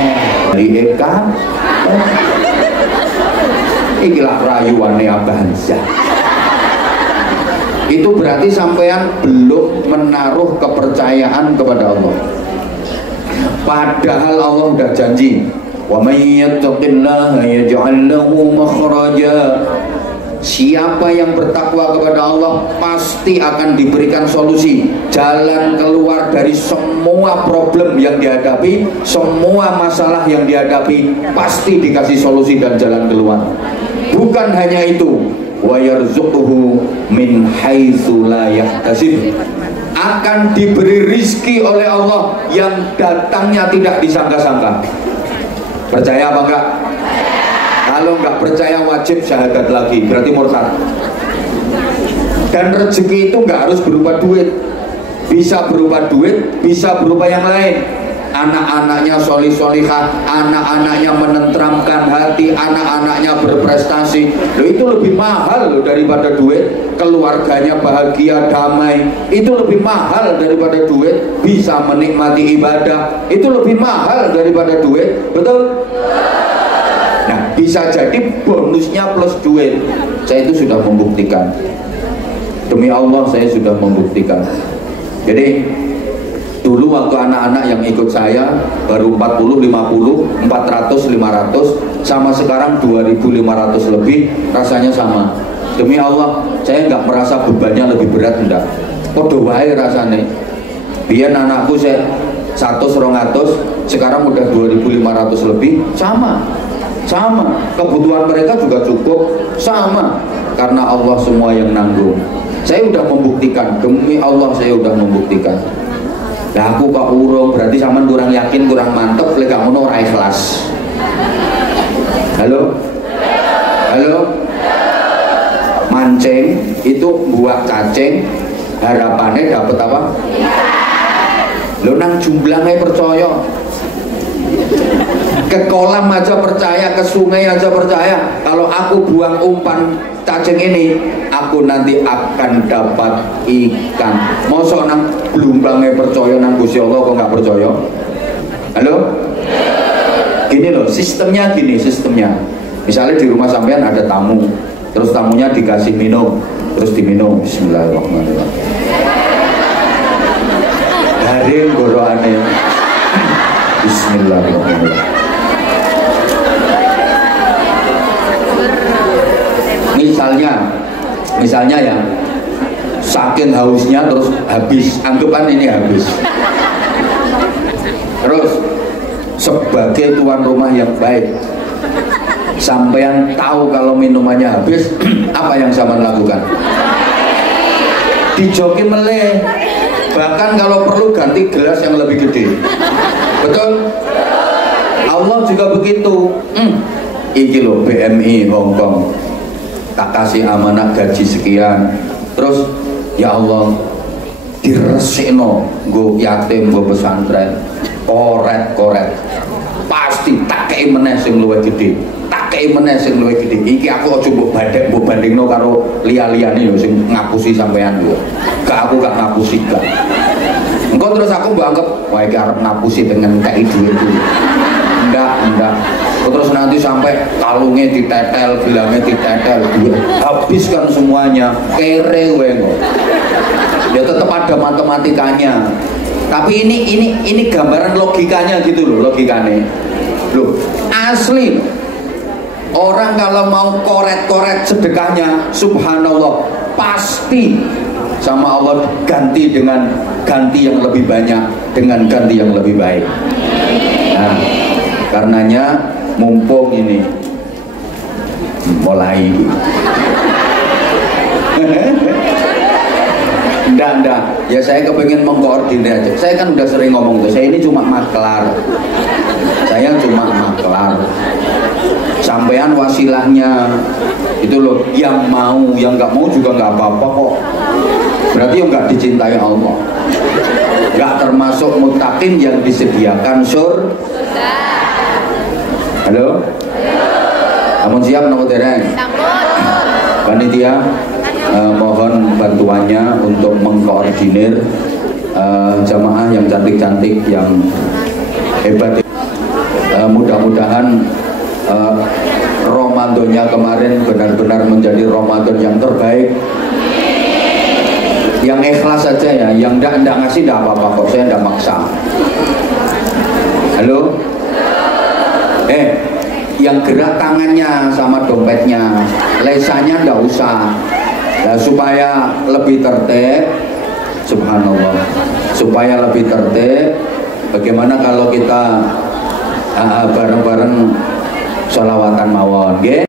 di Eka. Ikilah rayuane Abanza. Itu berarti sampean belum menaruh kepercayaan kepada Allah. Padahal Allah udah janji, wa may yattaqillaha yaj'al lahu makhraja. Siapa yang bertakwa kepada Allah pasti akan diberikan solusi, jalan keluar dari semua problem yang dihadapi, semua masalah yang dihadapi pasti dikasih solusi dan jalan keluar. Bukan hanya itu, wa yarzuquhu min haitsu la yahtasib. Akan diberi rizki oleh Allah yang datangnya tidak disangka-sangka. Percaya apa enggak? Kalau nggak percaya wajib syahadat lagi, berarti murtad. Dan rezeki itu nggak harus berupa duit, bisa berupa duit, bisa berupa yang lain. Anak-anaknya solih-solihah, anak-anaknya menenteramkan hati, anak-anaknya berprestasi. Loh, itu lebih mahal loh daripada duit. Keluarganya bahagia, damai, itu lebih mahal daripada duit. Bisa menikmati ibadah, itu lebih mahal daripada duit. Betul? Nah, bisa jadi bonusnya plus duit. Saya itu sudah membuktikan. Demi Allah saya sudah membuktikan. Jadi dulu waktu anak-anak yang ikut saya baru 40, 50, 400, 500, sama sekarang 2.500 lebih, rasanya sama. Demi Allah saya nggak merasa bebannya lebih berat, enggak. Podo wae rasane. Biar anakku saya 100, 200, sekarang udah 2.500 lebih, sama. Kebutuhan mereka juga cukup, sama. Karena Allah semua yang nanggung. Saya udah membuktikan, demi Allah saya udah membuktikan. Lah aku kok urung, berarti sampean kurang yakin, kurang mantep, lek gak ngono ora ikhlas. Halo? Mancing itu buah cacing, harapannya dapat apa? Lo nang jumlahnya percaya, ke kolam aja percaya, ke sungai aja percaya. Kalau aku buang umpan cacing ini, aku nanti akan dapat ikan. Masa nang blumbangnya percaya, nang Gusti Allah kok nggak percaya? Halo? Gini loh, sistemnya. Misalnya di rumah sampean ada tamu, terus tamunya dikasih minum, terus diminum. Bismillahirrahmanirrahim. Garing goroane. Bismillahirrahmanirrahim. Misalnya ya, saking hausnya terus habis, anggapan ini habis. Terus sebagai tuan rumah yang baik, sampean tahu kalau minumannya habis, apa yang sampean lakukan? Dijoki meleh, bahkan kalau perlu ganti gelas yang lebih gede. Betul? Allah juga begitu. Iki loh BMI Hongkong, tak kasih amanah gaji sekian, terus ya Allah diresikno nggo yatim, nggo pesantren, koret pasti tak kei meneh sing luwih gede, iki aku aja mbok bandingno karo liya-liyane lho sing ngapusi sampean lho. Aku gak ngapusi gak. Engko terus aku mbok anggap wah iki arep ngapusi dengan kei duit itu. Enggak. Terus nanti sampai kalungnya ditetel, gelangnya ditetel, habiskan semuanya, kere weng. Ya tetap ada matematikanya. Tapi ini gambaran logikanya gitu loh, logikanya. Loh, asli. Orang kalau mau koret-koret sedekahnya, subhanallah, pasti sama Allah ganti dengan ganti yang lebih banyak, dengan ganti yang lebih baik. Nah, karenanya mumpung ini mulai enggak ya, saya kepengen mengkoordinir aja. Saya kan udah sering ngomong tuh, saya ini cuma maklar, sampean wasilahnya itu loh, yang mau, yang nggak mau juga nggak apa-apa kok. Berarti yang nggak dicintai Allah, nggak termasuk muttaqin yang disediakan surga. Halo? Namun siap nomor dereng? Panitia mohon bantuannya untuk mengkoordinir jamaah yang cantik-cantik, yang hebat. Mudah-mudahan Ramadannya kemarin benar-benar menjadi Ramadan yang terbaik. Yang ikhlas saja ya, yang enggak ngasih enggak apa-apa kok, saya enggak maksa. Halo? Yang gerak tangannya sama dompetnya, lesanya enggak usah. Nah, supaya lebih tertib, subhanallah, supaya lebih tertib, bagaimana kalau kita bareng-bareng sholawatan mawon, nggih?